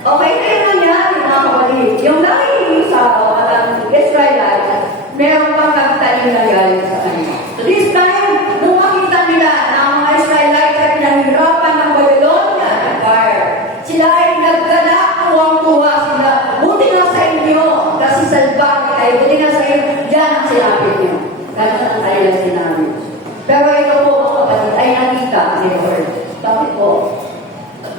Okay, ito yung nangyari mga kapatid. Yung nakikinig sa at ang Israelites, meron pang nagtalim na galing sa kanila. So this time, nung makita nila na ang mga Israelites ay pinahirapan ng Babylonian Empire, sila ay nagkala, tuwang-tuwa sila. Buti nga sa inyo, kasi salbang kayo. Buti nga sa inyo, yan ang sinabi niyo. Ganun ang kanilang sinabi. Pero ito po mga kapatid ay nakita ni Lord. Bakit po?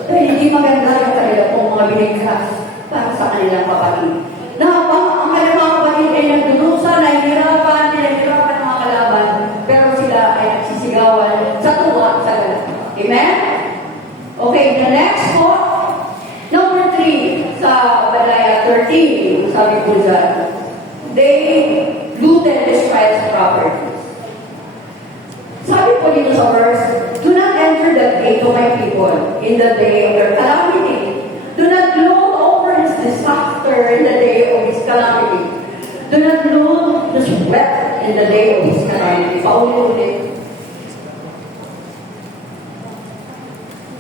Dahil hindi maganda yung kanila pong mga binigkas para sa kanilang kapatid. Na ang kanilang mga kapatid ay nagdudusa, nahihirapan ng mga kalaban, pero sila ay nagsisigawan sa tuwa sa galat. Amen? Okay, the next po, number 3 sa Balaya 13, sabi po dyan, they looted Israel's properties. Sabi po dito sa verse, do not enter the gate of my people in the day of their calamity. Do not gloat over his disaster in the day of his calamity. Do not loot the sweat in the day of his calamity. Paulit-ulit.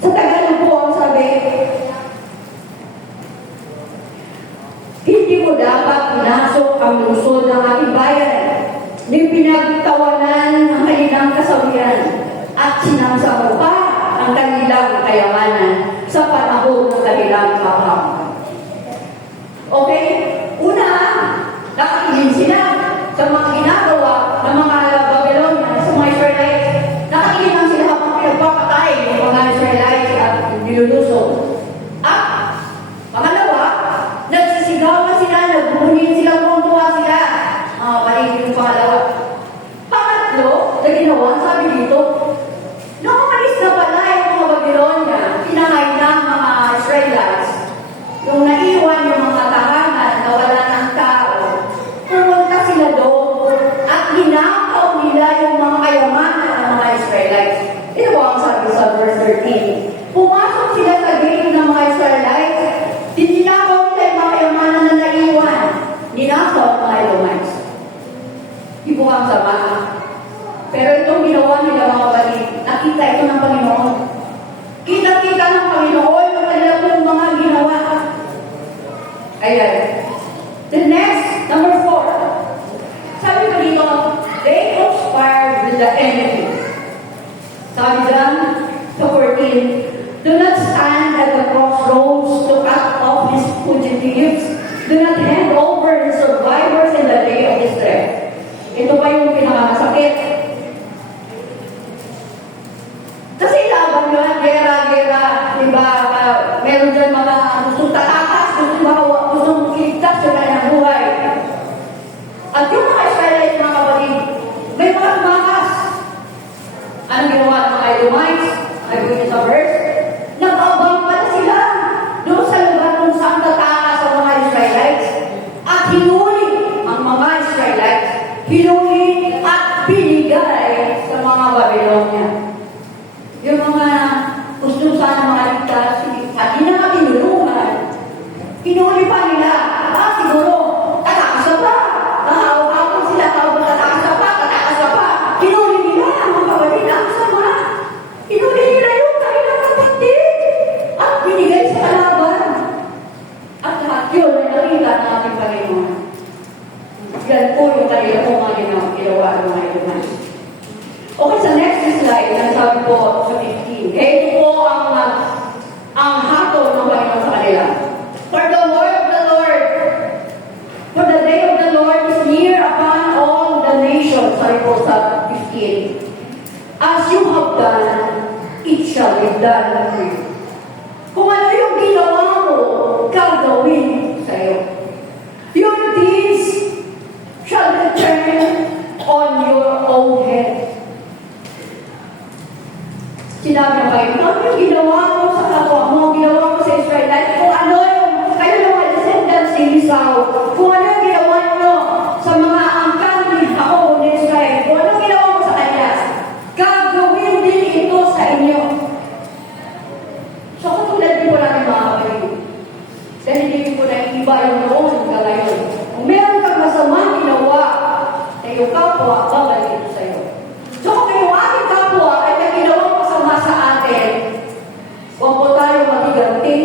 Sa Tagalog po ang sabi, hindi mo dapat pinasok ang lungsod ng ating bayan. Ni pinagtawanan ang kanilang kasawian at sinasama pa ang kanilang kayamanan sa panahon ng kanilang kapakanan. Okay? Una, nakakinig sila sa mga ginagawa ng mga Babylonian, sa mga ginawa? Sabi dito, nung umalis na pala yung mga Babylonia, pinangay ng mga Israelites, nung naiwan yung mga tahanan na wala ng tao, pumunta sila doon at ninakaw nila yung mga kayamanan ng mga Israelites. Ito po ang sabi sa verse 13. Pumasok sila sa gate ng mga Israelites, ninakaw nila yung mga kayamanan na naiwan, ninakaw ang mga Edomites. Hindi po ang sama. Pero itong ginawa nila mga kapatid, nakita ito ng Panginoon. Kita-kita ng Panginoon yung kanilang pong mga ginawa. Ayan. The next, number 4. Sabi ko dito, they conspired with the enemy. Sabi dyan, sa 14, do not stand at the crossroads to cut off his fugitives. Do not hand over the survivors in the day of distress. Ito pa yung pinakamasakit. Kasi laban yun, gera, diba? Meron dyan mga gustong tatakas, gustong iligtas yung kanyang buhay. At yung mga Israelites, mga kapatid, may mga tumakas. Anong ginawa ng mga Edomites? Ay buhin sa verse. Nag-abang pala sila doon sa lugar kung saan tatakas ang mga Israelites. At hinuli ang mga Israelites. Hinuli at binigay sa mga Babylonia. Yung mga gusto sana mga ligtas, at hindi na tinulungan. Hinuli pa nila. Siguro, tatakas pa. Nakahawak sila, tatakas pa. Hinuli nila ang mga kapatid. Ang sama. Hinuli nila yung kanilang kapatid. At binigay sa kalaban. At lahat yun ay nakita ng ating Panginoon. Yan po yung kanila po mga ginawa ng mga Edomites. Okay, sa next slide, nasabi po sa 15. Ito po ang hatol ng Panginoon sa kanila. For the word of the Lord, for the day of the Lord is near upon all the nations. Sabi po sa 15. As you have done, it shall be done to you. Kung ano yung ginawa mo, gagawin sa'yo. Your deeds shall return on your own head. Sinabi ng Panginoon, ano yung ginawa mo sa kapwa mo, ginawa mo sa Israelites, kung ano yung, kayo ng mga descendants ni Esau, kung ano yung ginawa nyo sa mga angkan ni Jacob ni Israel, kung ano ginawa mo sa kanya, gagawin din ito sa inyo. So, katulad din po natin mga kapatid. Dahil hindi po na iba yung noon hanggang ngayon. Kung meron kang masamang ginawa sa iyong kapwa, babalik ito sa iyo. So, kung yung ating kapwa ay may ginawang masama sa atin, huwag po tayo matiganti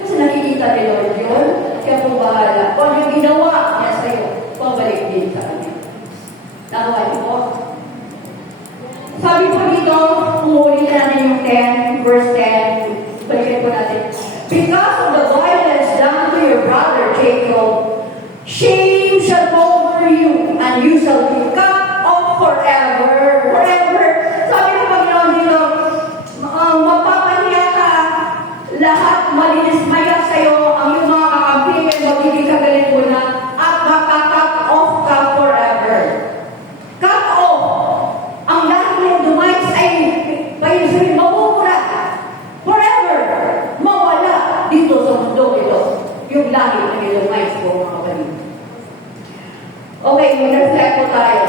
kasi nakikita ni Lord yun, kaya po bahala. Kung yung ginawa niya sa iyo, babalik din sa kanya. Nakuha niyo po? Sabi po dito, umulit na natin yung 10, verse 10, balikan po natin. Because of the violence done to your brother Jacob, shame shall cover you, and you shall be cut off forever. Forever. Sabi ng Panginoon dito, mapapahiya ka, lahat malinismaya sa'yo, ang iyong mga kakampi, magiging kagalimunan, at makakat off ka forever. Cut off. Ang lahat ng Edomites ay, kayo sabihin, mabubura. Forever. Mawala dito sa mundo ito. Yung lahi ng Edomites po, mga kapatid. Okay, mag-reflect po tayo.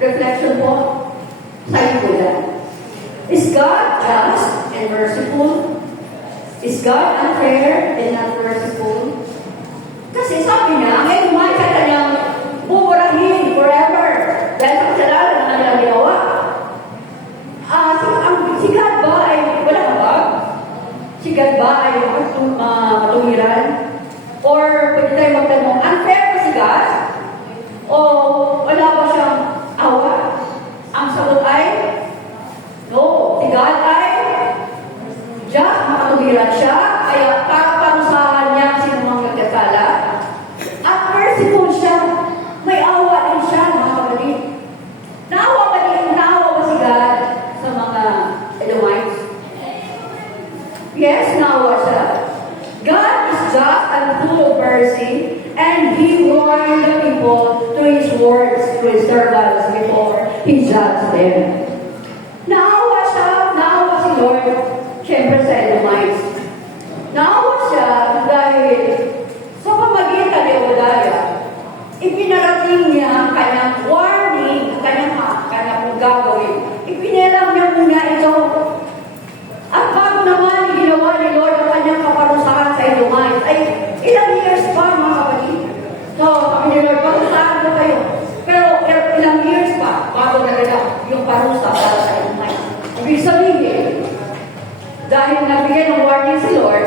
Reflection po. Sabi po lang. Is God just and merciful? Is God unfair and not merciful? Kasi sabi niya, ang Edomites ay kanyang buburahin forever. Dahil sa kasalanan ng kanilang ginawa. Si God ba ay wala ka ba? Si God ba ay matumiran? Or pwede tayo magtanong, unfair ba si God? O wala ba siyang awa? Ang sagot ay, no. Si God ay just, makatumiran siya, kaya para parusahan niya sino mga nagkasala. At merciful dahil nagbigay ng warning si Lord,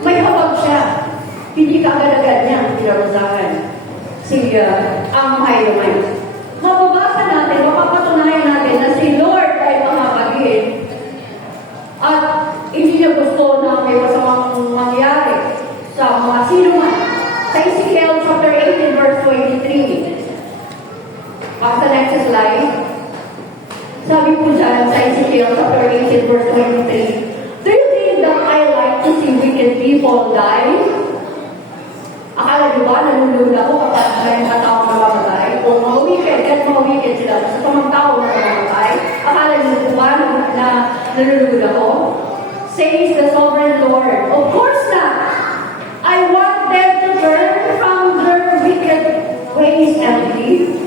may hawag siya. Hindi kaagad-agad niya pinarusahan ang Edomites. Mababasa natin, mapapatunayan natin na si Lord ay makakagin at hindi niya gusto na may masamang mangyari sa mga sinuman. Sa Ezekiel chapter 18 verse 23. Sa next slide. Sabi po dyan sa Ezekiel chapter 18 verse 23. Do you think that I like to see wicked people die? Akala niyo ba nalulula ko kapag may mga tao na mamamatay? O mga wicked, kahit mga wicked sila, sa tamang tao na mamamatay? Akala niyo ba na nalulula ko? Says the sovereign Lord. Of course not. I want them to turn from their wicked ways and live.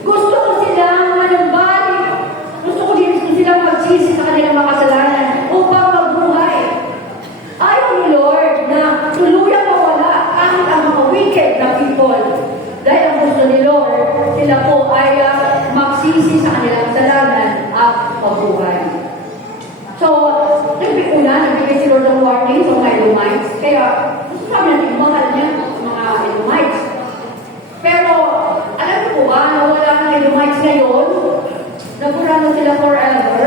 Gusto ko silang manumbalik. Gusto ko silang magsisi sa kanilang mga kasalanan upang magbuhay. Ayaw ni Lord na tuluyang mawala kahit ang mga wicked na people. Dahil ang gusto ni Lord, sila po ay magsisi sa kanilang kasalanan at magbuhay. So, nagbigay si Lord ng warning sa mga Edomites. Kaya, gusto kami natin mahal niya mga Edomites. Pero, alam ko ba na wala ng Edomites ngayon? Nagura na sila forever?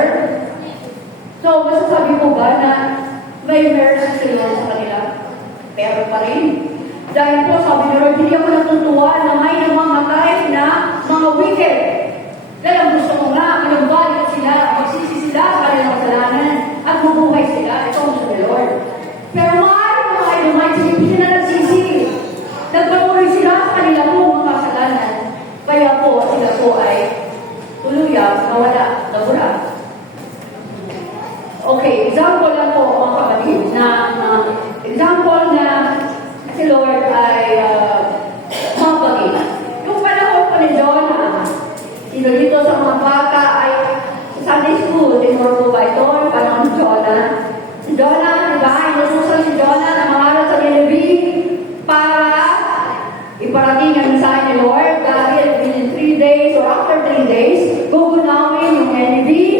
So, masasabi ko ba na may mercy si Lord sa kanila? Pero pa rin. Dahil po, sabi ni Lord, hindi ako natutuwa na may namamatay na mga wicked. Dahil ang gusto ko nga, pinagbalik sila, magsisi sila sa kanilang kasalanan at mabuhay sila. Ito ang gusto ni Lord. Pero maaaring mga Edomites, hindi sila nagsisi. Nagpatuloy sila sa kanilang mga kasalanan. Kaya po, sila po ay tuluyang nawala, nabura. Okay, example lang po mga kapatid na example na si Lord ay mapagin. Yung panahon po ni Jonah, sino dito sa mga bata ay sa Sunday school, tinuro po ba ito, yung panahon ni Jonah? Si Jonah, di ba? Inususan si Jonah na mangaral sa Nineveh para iparating ang mensahe ni Lord dahil within 3 days or after 3 days, gugunawin yung Nineveh.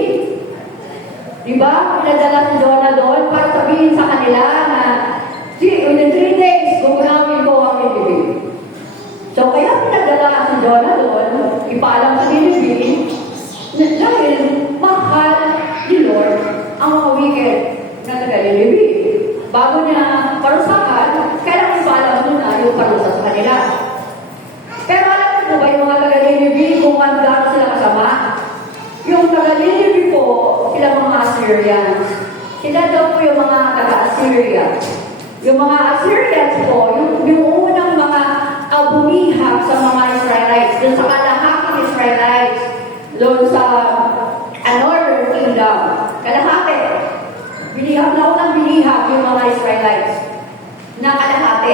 Diba? Pinadala si Jonah doon para sabihin sa kanila na within 3 days, gugunawin ko ang Nineveh. So, kaya pinadala si Jonah doon, ipaalam sa Nineveh, dahil mahal ni Lord ang mga wicked na taga-Nineveh. Bago niya parusahan, kailangan ipaalam doon na yung parusa sa kanila. Pero alam mo ba yung mga taga-Nineveh kung ano gano'n sila kasama? Yung taga-Nineveh po, sila mga Assyrians. Sila daw po yung mga taga-Assyria. Yung mga Assyrians po, yung unang mga bumihag sa mga Israelites, doon sa kalahating Israelites, doon sa Northern Kingdom. Kalahati. Binihag na unang binihag yung mga Israelites na kalahati.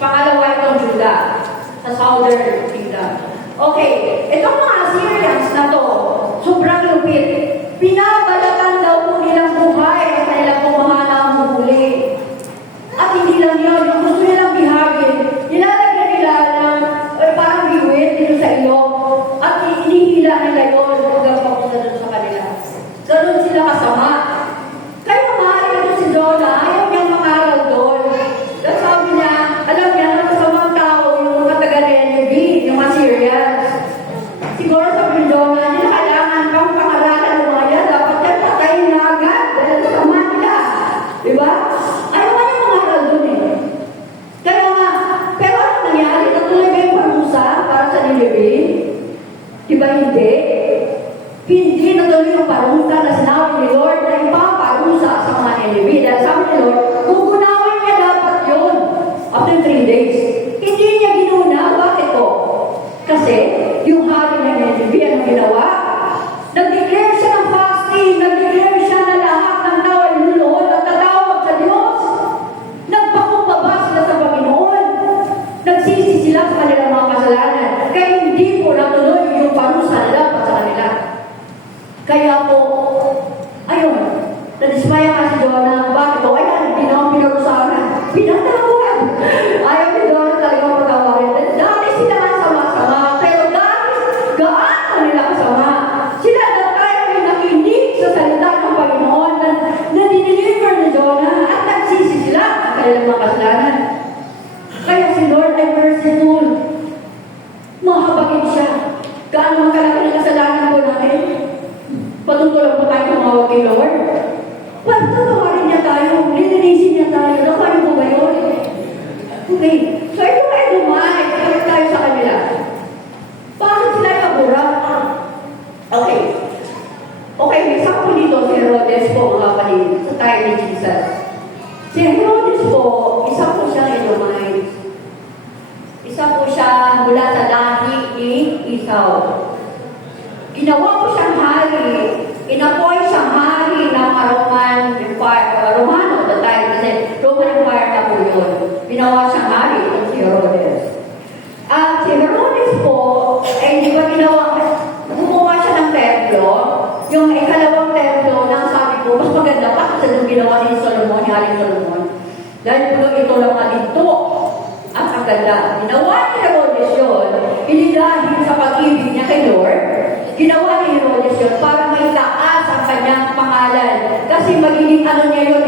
Pangalawa itong Judah sa Southern Kingdom. Okay, itong mga Assyrians na to, sobrang lupit. Pinabalatan daw po nilang buhay ang kanilang pumamana ang huli. At hindi lang yun, yung gusto nilang bihagin, nilalagyan nila ng parang biwit dito sa ilong at inihila nila yun hanggang papunta doon sa kanila. Ganun sila kasama. Kaya maaari ito si Jonah, ayaw niyang mangaral doon. Dahil sabi niya, alam niya, ang kasamang tao yung mga taga-Nineveh, yung Assyrians. Siguro sabi ni Jonah, hindi na kailangan pang pangaralan ng mga yan, dapat yan patayin na agad dahil kasama nila. Diba? Ayaw nga yung mangaral doon eh. Kaya nga, pero ano nangyari? Natuloy ba yung parusa para sa Nineveh? Diba hindi? Hindi natuloy yung parusa na sinabi ni Lord na ipaparusa sa mga Nineveh. Dahil sabi ni Lord, gugunawin niya dapat yun after 3 days. Hindi niya ginuna. Bakit po? Kasi yung hari ng Nineveh, anong ginawa? Nag-declare siya ng fasting, nag-declare siya na lahat ng tao ay luluhod at tatawag sa Diyos. Nagpakumbaba sila sa Panginoon. Nagsisi sila sa kanilang mga kasalanan. Kaya hindi po natuloy yung parusa na dapat sa kanila. Kaya po, ayun, nadismaya ka si Jonah. Bakit po? Ayan, hindi naman pinarusahan. Pinatawag. Ayaw ni Jonah talagang patawarin. Dati sila nga sama-sama, pero dahil gaano nila kasama. Sila na tayo ay nakinig sa salita ng Panginoon na Okay, may sample dito si Herodes po mga kapatid sa time ni Jesus. Si Herodes po, isa po siyang Edomite. Isa po siya mula sa lahi ni Esau. Ginawa po siyang hari, inapoy siyang hari ng Roman Empire, Romano, the time kasi Roman Empire na po yun. Ginawa siyang hari ng si Herodes. At si Herodes po, ay di ba gumawa siya ng templo, yung ikalawang templo na sabi ko, mas maganda pa sa yung ginawa ni Solomon, ni Haring Solomon. Dahil po ito lang dito at ang ganda. Ginawa ni Herodes yun, hindi dahil sa pag-ibig niya kay Lord, ginawa ni Herodes yun para may taas ang kanyang pangalan. Kasi magiging ano niya yun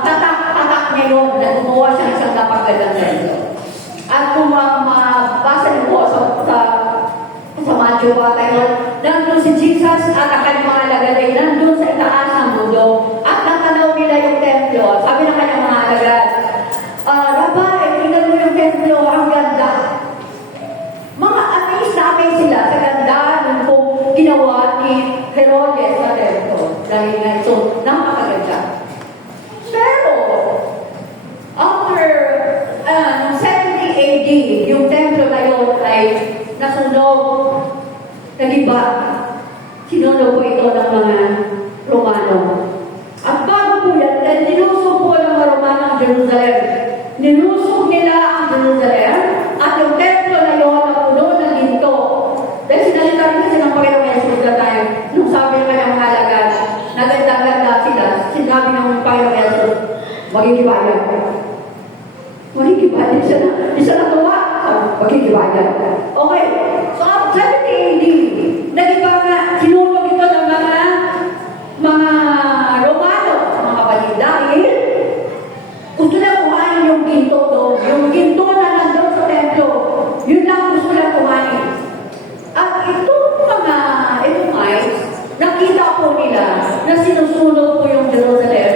tatak niya yun na gumawa siya ng isang napagandang templo. At kung mabasa niyo po sa Matthew 4 yun, nandun si Jesus at ang kanyang mga alagad ay nandun sa itaas ng mundo at natanaw nila yung templo. Sabi ng kanyang mga alagad, Rabbi, tingnan mo yung templo, ang ganda. Mga amaze na amaze sila sa ganda ng kung ginawa ni Herodes sa templo. Dahil nga ito, napakaganda. Pero, after 70 AD, yung templo na yun ay nasunog, nagiba. Sinunog po ito ng mga Romano. At bago po yan, nilusog po ng mga Romano ang Jerusalem. Nilusog nila ang Jerusalem at yung templo na yun na puno ng ginto. Dahil sinalita rin kasi ng Panginoong Jesus na tayo, nung sabi ng kanyang halaga, naganda-ganda sila, sinabi ng Panginoong Jesus, magigibayan. Magigibayan siya na. Di siya natuwa. Magigibayan. Okay. So, after 70 AD, nagiba nga, sinunog ito ng mga Romano, mga kapatid, dahil gusto lang kuhanin yung ginto doon. Yung ginto na nandun sa templo, yun lang gusto lang kuhanin. At itong mga Edomites, nakita po nila na sinusunog po yung Jerusalem.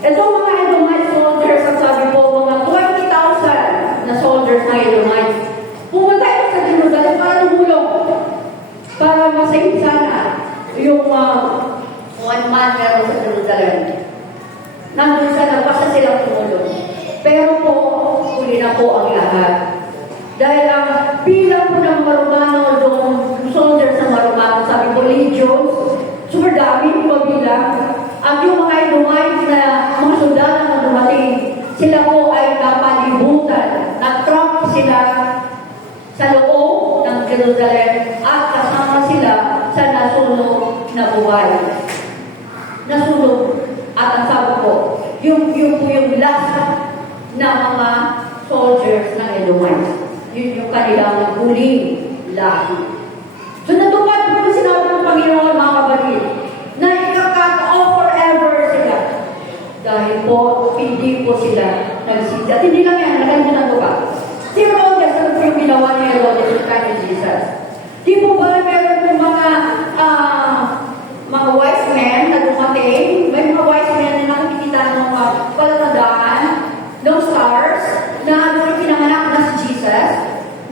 Itong mga Edomite soldiers, ang sabi po, mga 20,000 na soldiers na Edomites, pumunta ito sa Jerusalem para tumulong. Para masayip sana yung one man meron sa Jerusalem. Nandun sana, basta silang tumulong. Pero po, huli na po ang lahat. Dahil ang bilang po ng mga Romano doon, soldiers ng mga Romano, sabi ko, legions, super dami, bilang. At yung mga Edomites na mga sundalo na dumating, sila po ay napalibutan. Nag-trump sila sa loob ng Jerusalem at kasama sila sa nasunog na buhay. Nasunog. At ang sabi ko, yung last na mga soldiers ng Edomites. Yun yung kanilang huling lahi. So natupad po yung sinabi ng Panginoon, mga kapatid, na ika-cut off forever sila. Dahil po, hindi po sila nagsisi. At hindi lang yan, naganda na ito ba? Si Herodes, ano po yung ginawa ni Herodes sa kanya Jesus? Di po ba meron po mga wise men na dumating? May mga wise men na nakikita ng palatandaan ng stars na doon pinanganak na si Jesus.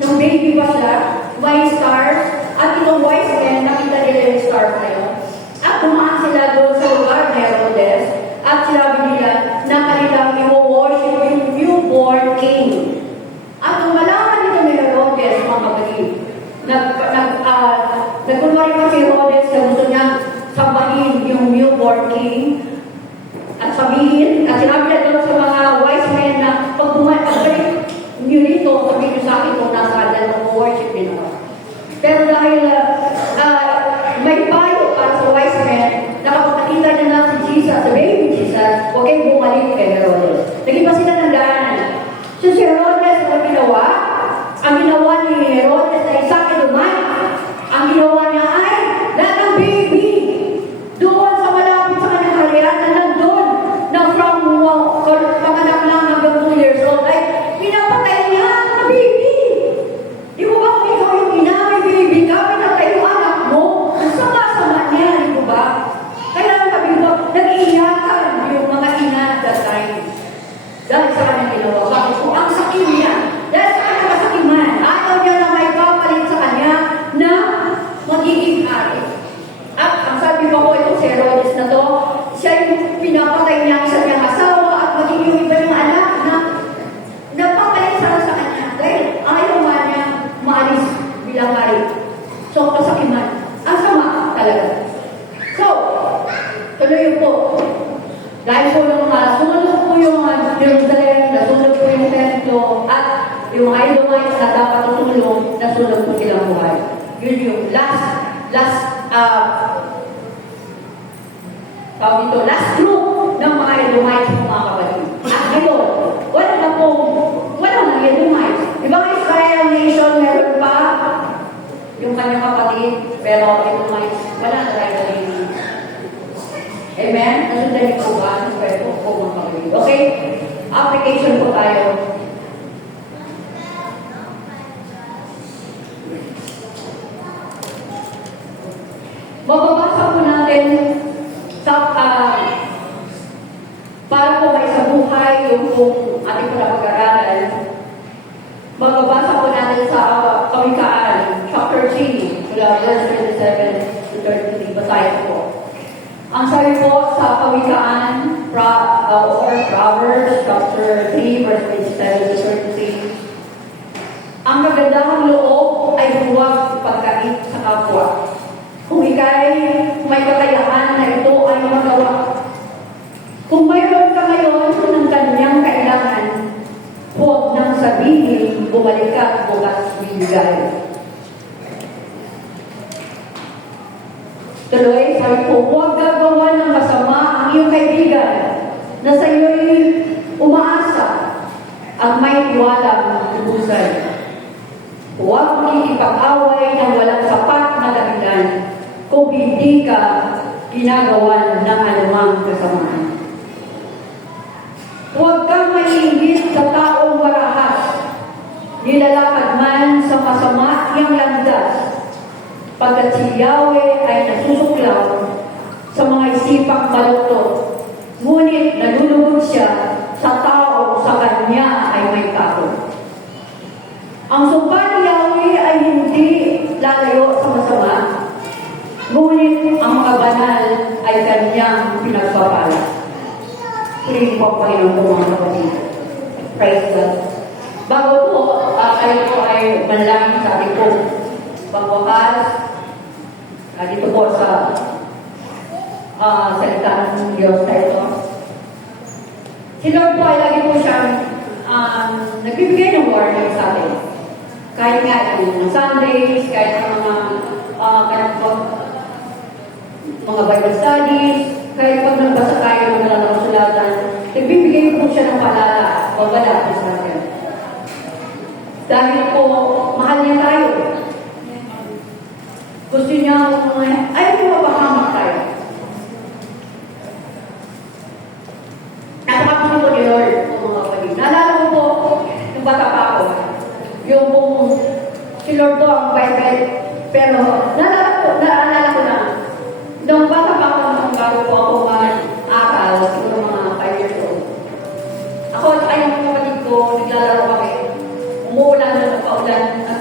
Nung baby pa siya, may stars. At itong wise men, nakita nila yung stars na yun. At tumaan sila doon sa lugar ni Herodes. At sinabi nila na kanilang i-worship yung newborn king. At kung malaman nito ni Herodes, mga kapatid, nagkunwari pa si Herodes na gusto niya sambahin yung newborn king at sabihin, at sinabi niya doon sa mga wise men na pag bumalik nyo rito, sabihin nyo sa akin kung nasa dahil mag-worship din ako. Pero dahil may payo para sa wise men, na kapag nakita niya na si Jesus, sa baby Jesus, huwag kayong bumalik kay Herodes. Naging pa sila ng daanan. So si Herodes, ang ginawa? Ang ginawa ni Herodes ay isang Edomite. Ang ginawa niya ay lahat ng baby doon sa malapit sa kanyang harian na nandun na from panganak lang hanggang 2 years old ay pinapatay niya ang baby. Di mo ba kung ikaw yung ina, may baby ka, pinatay yung anak mo? Ang sama-sama niya, di mo ba? Kaya sabi ko, nag-iiyakan yung mga ina at that time. Dahil sa kanyang ginawa. Bakit po? Ang sakim niya. Dahil sa kanyang kasakiman, ayaw niya na may papalit sa kanya na magiging hari. At ang tuloy po. Dahil po nung sumunod po yung Jerusalem, nasunod po yung templo, at yung Idomites na dapat tutulong, nasunod po silang buhay. Yun yung last group ng mga Edomites, mga kapatid. At ngayon, wala nang Edomites. Ibang Israel nation, meron pa yung kanyang kapatid, pero Edomites, wala na tayo rin. Amen? Nasundan niyo po ba? Pwede po mga kapatid. Okay? Application po tayo. Mababasa po natin para po may sa buhay yung pong ating pag-aralan. Magbabasa po natin sa Kawikaan, chapter 3, mula verse 27 to 33. Basahin po. Ang sabi po sa Kawikaan, or Proverbs, chapter 3, verse 27 to 33. Ang kagandahang loob ay huwag pagkait sa kapwa. Kung ikay may kakayahan na ito ay magawa. Kung mayroon ka ngayon ng kanyang kailangan, huwag nang sabihin, bumalik ka bukas bibigay. Tuloy, sabi po, huwag gagawa ng masama ang iyong kaibigan na sa iyo'y umaasa ang may tiwalang lubusan. Huwag mong ipag-away ng walang sapat na dahilan kung hindi ka ginagawan ng anumang kasamaan. Huwag kang maiinggit sa taong marahas, nilalakad man sa masama niyang landas, pagkat si Yahweh ay nasusuklaw sa mga isipang maluktot, ngunit nalulugod siya sa tao sa kanya ay may takot. Ang sumpa ni Yahweh ay hindi lalayo sa masama, ngunit ang mga banal ay kanyang pinagpapala. Purihin po ang Panginoon po mga kapatid. Praise God. Bago po, kayo po ay manalangin sa ating po pagwakas. Dito po sa salita ng Diyos na ito. Si Lord po ay lagi po siyang nagbibigay ng warning sa atin. Kahit nga ng Sundays, kahit mga Bible studies, kahit pag nagbasa tayo ng mga kasulatan, nagbibigay po siya ng paalala o wala po sa atin. Dahil po, mahal niya tayo. Gusto niya, ayaw niya mapahamak tayo. Napakapin po ni Lord, mga kapatid. Naalala ko po, nung bata pa ako, yung pong si Lord po ang Bible, pero naalala ko na, nung bata pa ako, nung bago po ako mag-akal, siguro mga 5 years old. Ako at ayong mga kapatid ko, naglalaro kami. Umuulan na nagpaulan na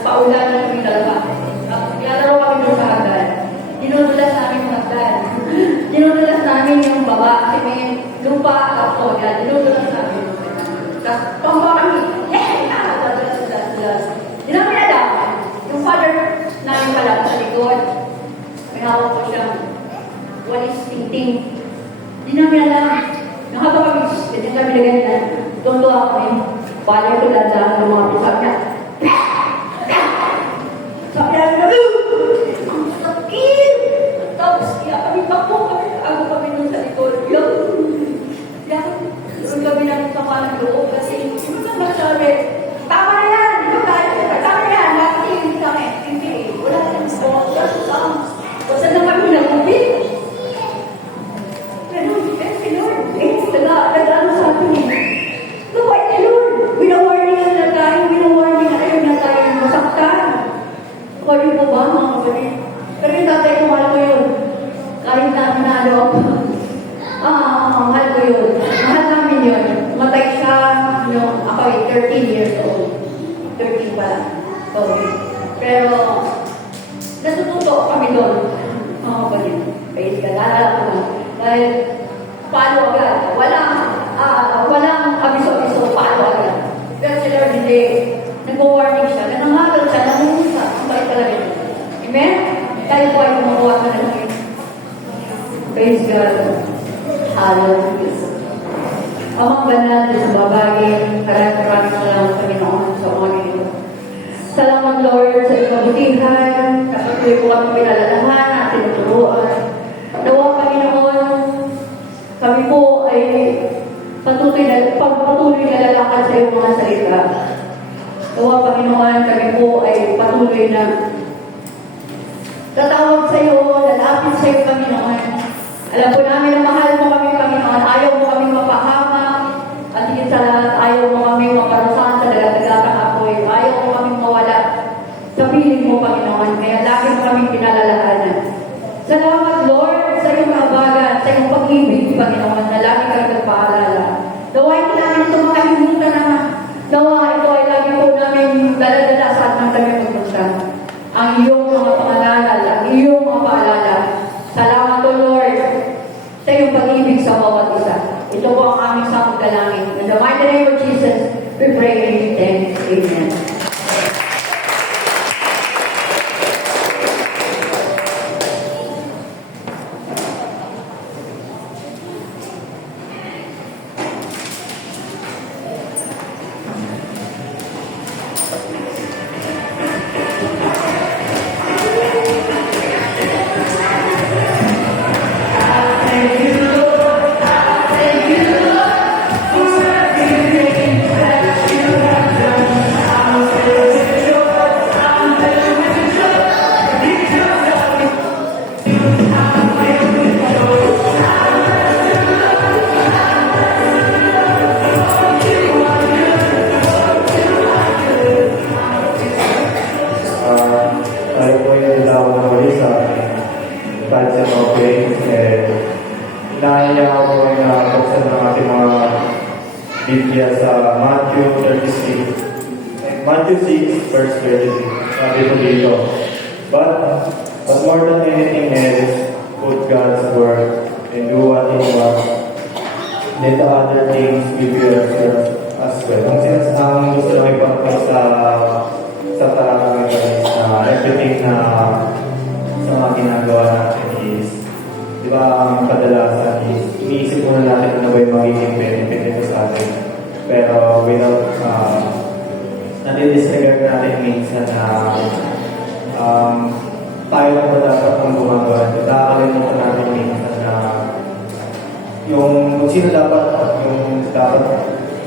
kami dalawa. Naglalaro kami doon sa hagdan. Dinudulas namin yung hagdan. Dinudulas namin yung baba. Kasi may lupa at ako. Dinudulas namin. Tapos pamba kami. Di namin alam. Yung father namin pala sa likod. May hawak ko siyang walis ting-ting. Di namin alam. Nung habang kami, pwede kami na ganyan. Tuntua kami. Balik ko lang dyan ng mga pusap niya. Sabi namin, ang sakit! Tapos kaya kami bakbo kami. Ako kami nun sa likod. Yan kami namin sa kalang loob. Kasi, hindi ko masabi. Tama na yan! Tama na yan! Nakikinig kami. Hindi. Wala na yung sponsor. Basta na kami nagubit. Nag-ano sa atin eh. Lupay ni Lord. Winawarningan na tayo masaktan. Kayo po ba, mga kapatid? Pero yung tatay ko, mahal ko yun. Kahit na minalo ako. Mahal ko yun. Mahal namin yun. Matay siya nung ako 13 years old. 13 pala. Sorry. Pero, natututo kami doon. Mga kapatid. Praise God. Naalala ko lang. Dahil, paano agad? Walang abiso-abiso, paano agad? Pero si Lord hindi. Nag-warning siya, nangangagal siya, nangungusa. Ang bait talaga yun. Amen? Tayo po ay gumawa ka na lang. Praise God. Hallelujah. Amang banal sa babagi, maraming salamat Panginoon sa mga ito. Salamat Lord sa iyong kabutihan, kapatuloy po kami pinalalahan at tinuturuan. Nawa Panginoon, kami po ay patuloy na lalakad sa iyong mga salita. Nawa Panginoon, kami po ay patuloy na tatawag sa iyo, lalapit sa iyo Panginoon. Alam po namin na mahal mo kami Panginoon, ayaw mo kami mapahama, at higit sa lahat, ayaw mo kami maparusahan sa dagat-dagatang apoy, ayaw mo kami mawala sa piling mo Panginoon, kaya lagi mo kami pinalalahanan. Salamat Lord sa iyong kabagan, sa iyong pag-ibig Panginoon, na lagi kami nagpaalala. Nawa hindi namin ito makalimutan na nawa ito ay lagi po namin daladala saan man kami magpunta. Ang iyong mga pangalalal, ang iyong mga paalala. Salamat o Lord sa iyong pag-ibig sa bawat isa. Ito po ang aming sakot kalangin. In the mighty name of Jesus, we pray and amen. Tayo po yung ilaw na muli sa Pansin Offerings. Inaaya ko po yung buksan ng ating mga Biblia sa Matthew 36. Matthew 6, verse 33. Sabi po dito, But more than anything else, put God's word and do what He wants. Let the other things be yours as well. Ang gusto lang ipagpag sa talagang ito is everything na sa mga ginagawa natin is, di ba, ang kadalasan is, iniisip muna natin ano ba yung magiging benefit nito sa atin. Pero without, nadi-disregard natin minsan na tayo lang ba dapat ang gumagawa. Nakakalimutan natin minsan na yung sino dapat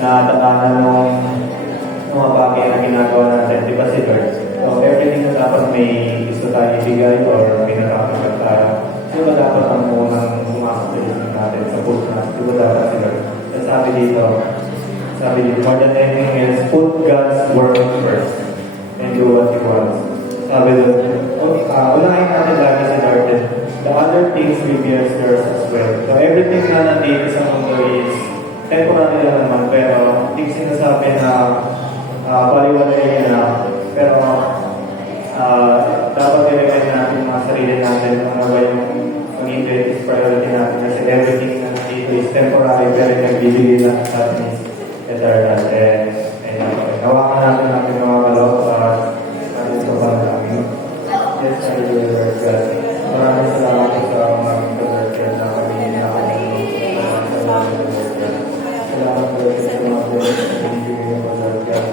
na daanan ng mga bagay na ginagawa natin, di ba si Lord? So, everything na dapat may gusto tayo ibigay or may nararamdaman tayo, di ba dapat ang unang pumasok sa isip natin, sa puso natin, di ba dapat si Lord? At sabi dito, more than anything else, put God's word first and do what He wants. Sabi doon, unahin natin lagi si Lord, the other things will be yours as well. So, everything na nandito sa mundo is temporary lang naman, pero hindi sinasabi na baliwalay na, pero dapat i-remind natin mga sarili natin ano ba yung maging greatest priority natin kasi everything na nandito is temporary pero nagbibigay lang sa atin is eternal. Hawakan natin mga kalok at atin sa panalangin. Yes, I will Lord God. Maraming salamat sa mga pag-worker na kami na kami salamat Lord God. Salamat Lord sa mga blessings na binibigay mo Lord God.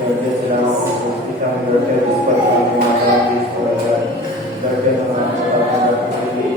Lord God, salamat po kita Lord God sa pagkakaming mga kapis Lord God. Lord God, mga kapatid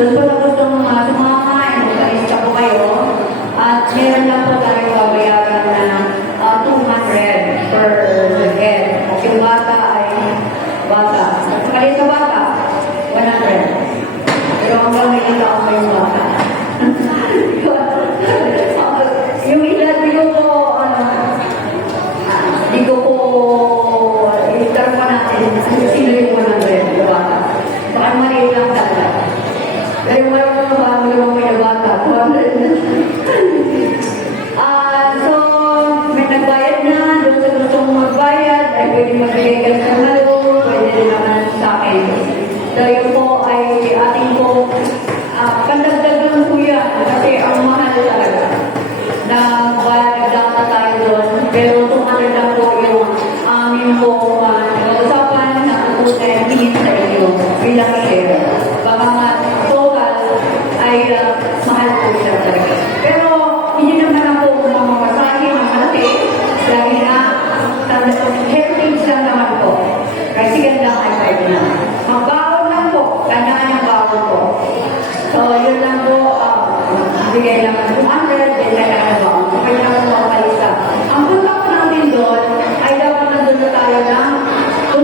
Doon po sa gustong sumama, magkalista po kayo. At meron lang po tayo babayaran na 200 per head. At yung bata ay bata. At sa kalista bata, 100. Pero hanggang may ilaw pa yung bata. Yung ilan, di ko po, di ko po, i-term pa natin, sino yung 100, di ba? Baka maliit lang talaga. Pero yung marunong ba, magawang may nabata, 200. So, may nagbayad na, doon sa gustong magbayad, ay pwede magbigay ka sa malo, pwede rin naman sa akin. So, yun po ay ating po, pandagdag lang po yan, kasi ang mahal talaga. Nagdata tayo doon, pero 200 lang po yung amin po usapan na utusin hingin sa inyo bilang share. Baka nga total ay mahal po siya talaga. Pero hindi naman ako mamamasaki ng malaki dahil na heritage lang naman po. Kasi ganda ay pwede na. Ang bawon lang po, kanya-kanyang bawon po. So, yun lang po, bigay lang ng 200, then kailangan ba? Okay na lang mga kalisa. Ang punta ko namin doon, ay dapat nandun na tayo ng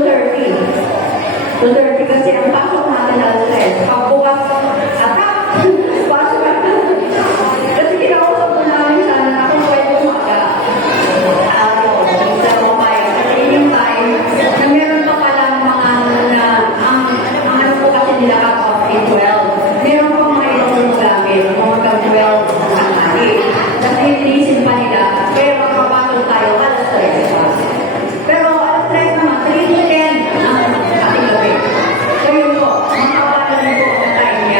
230. 230 kasi ang pasok natin alas 3. Pagbukas, atak! Pasok ka na. Kasi kinausap ko namin sana na kung pwede umaga. Sa mamay. Kasi yung time, na meron pa palang mga ang ano po kasi nila cut-off in 12. Meron pa mga ilong gamit, mga 12 ang hari. Kasi inisin pa nila, kaya magpapatol tayo alas 3. Pero alas 3 naman, 3 to 10 ang ating gabi. So yun po, makapala rin po ang time niya.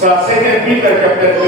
sa 2 Peter chapter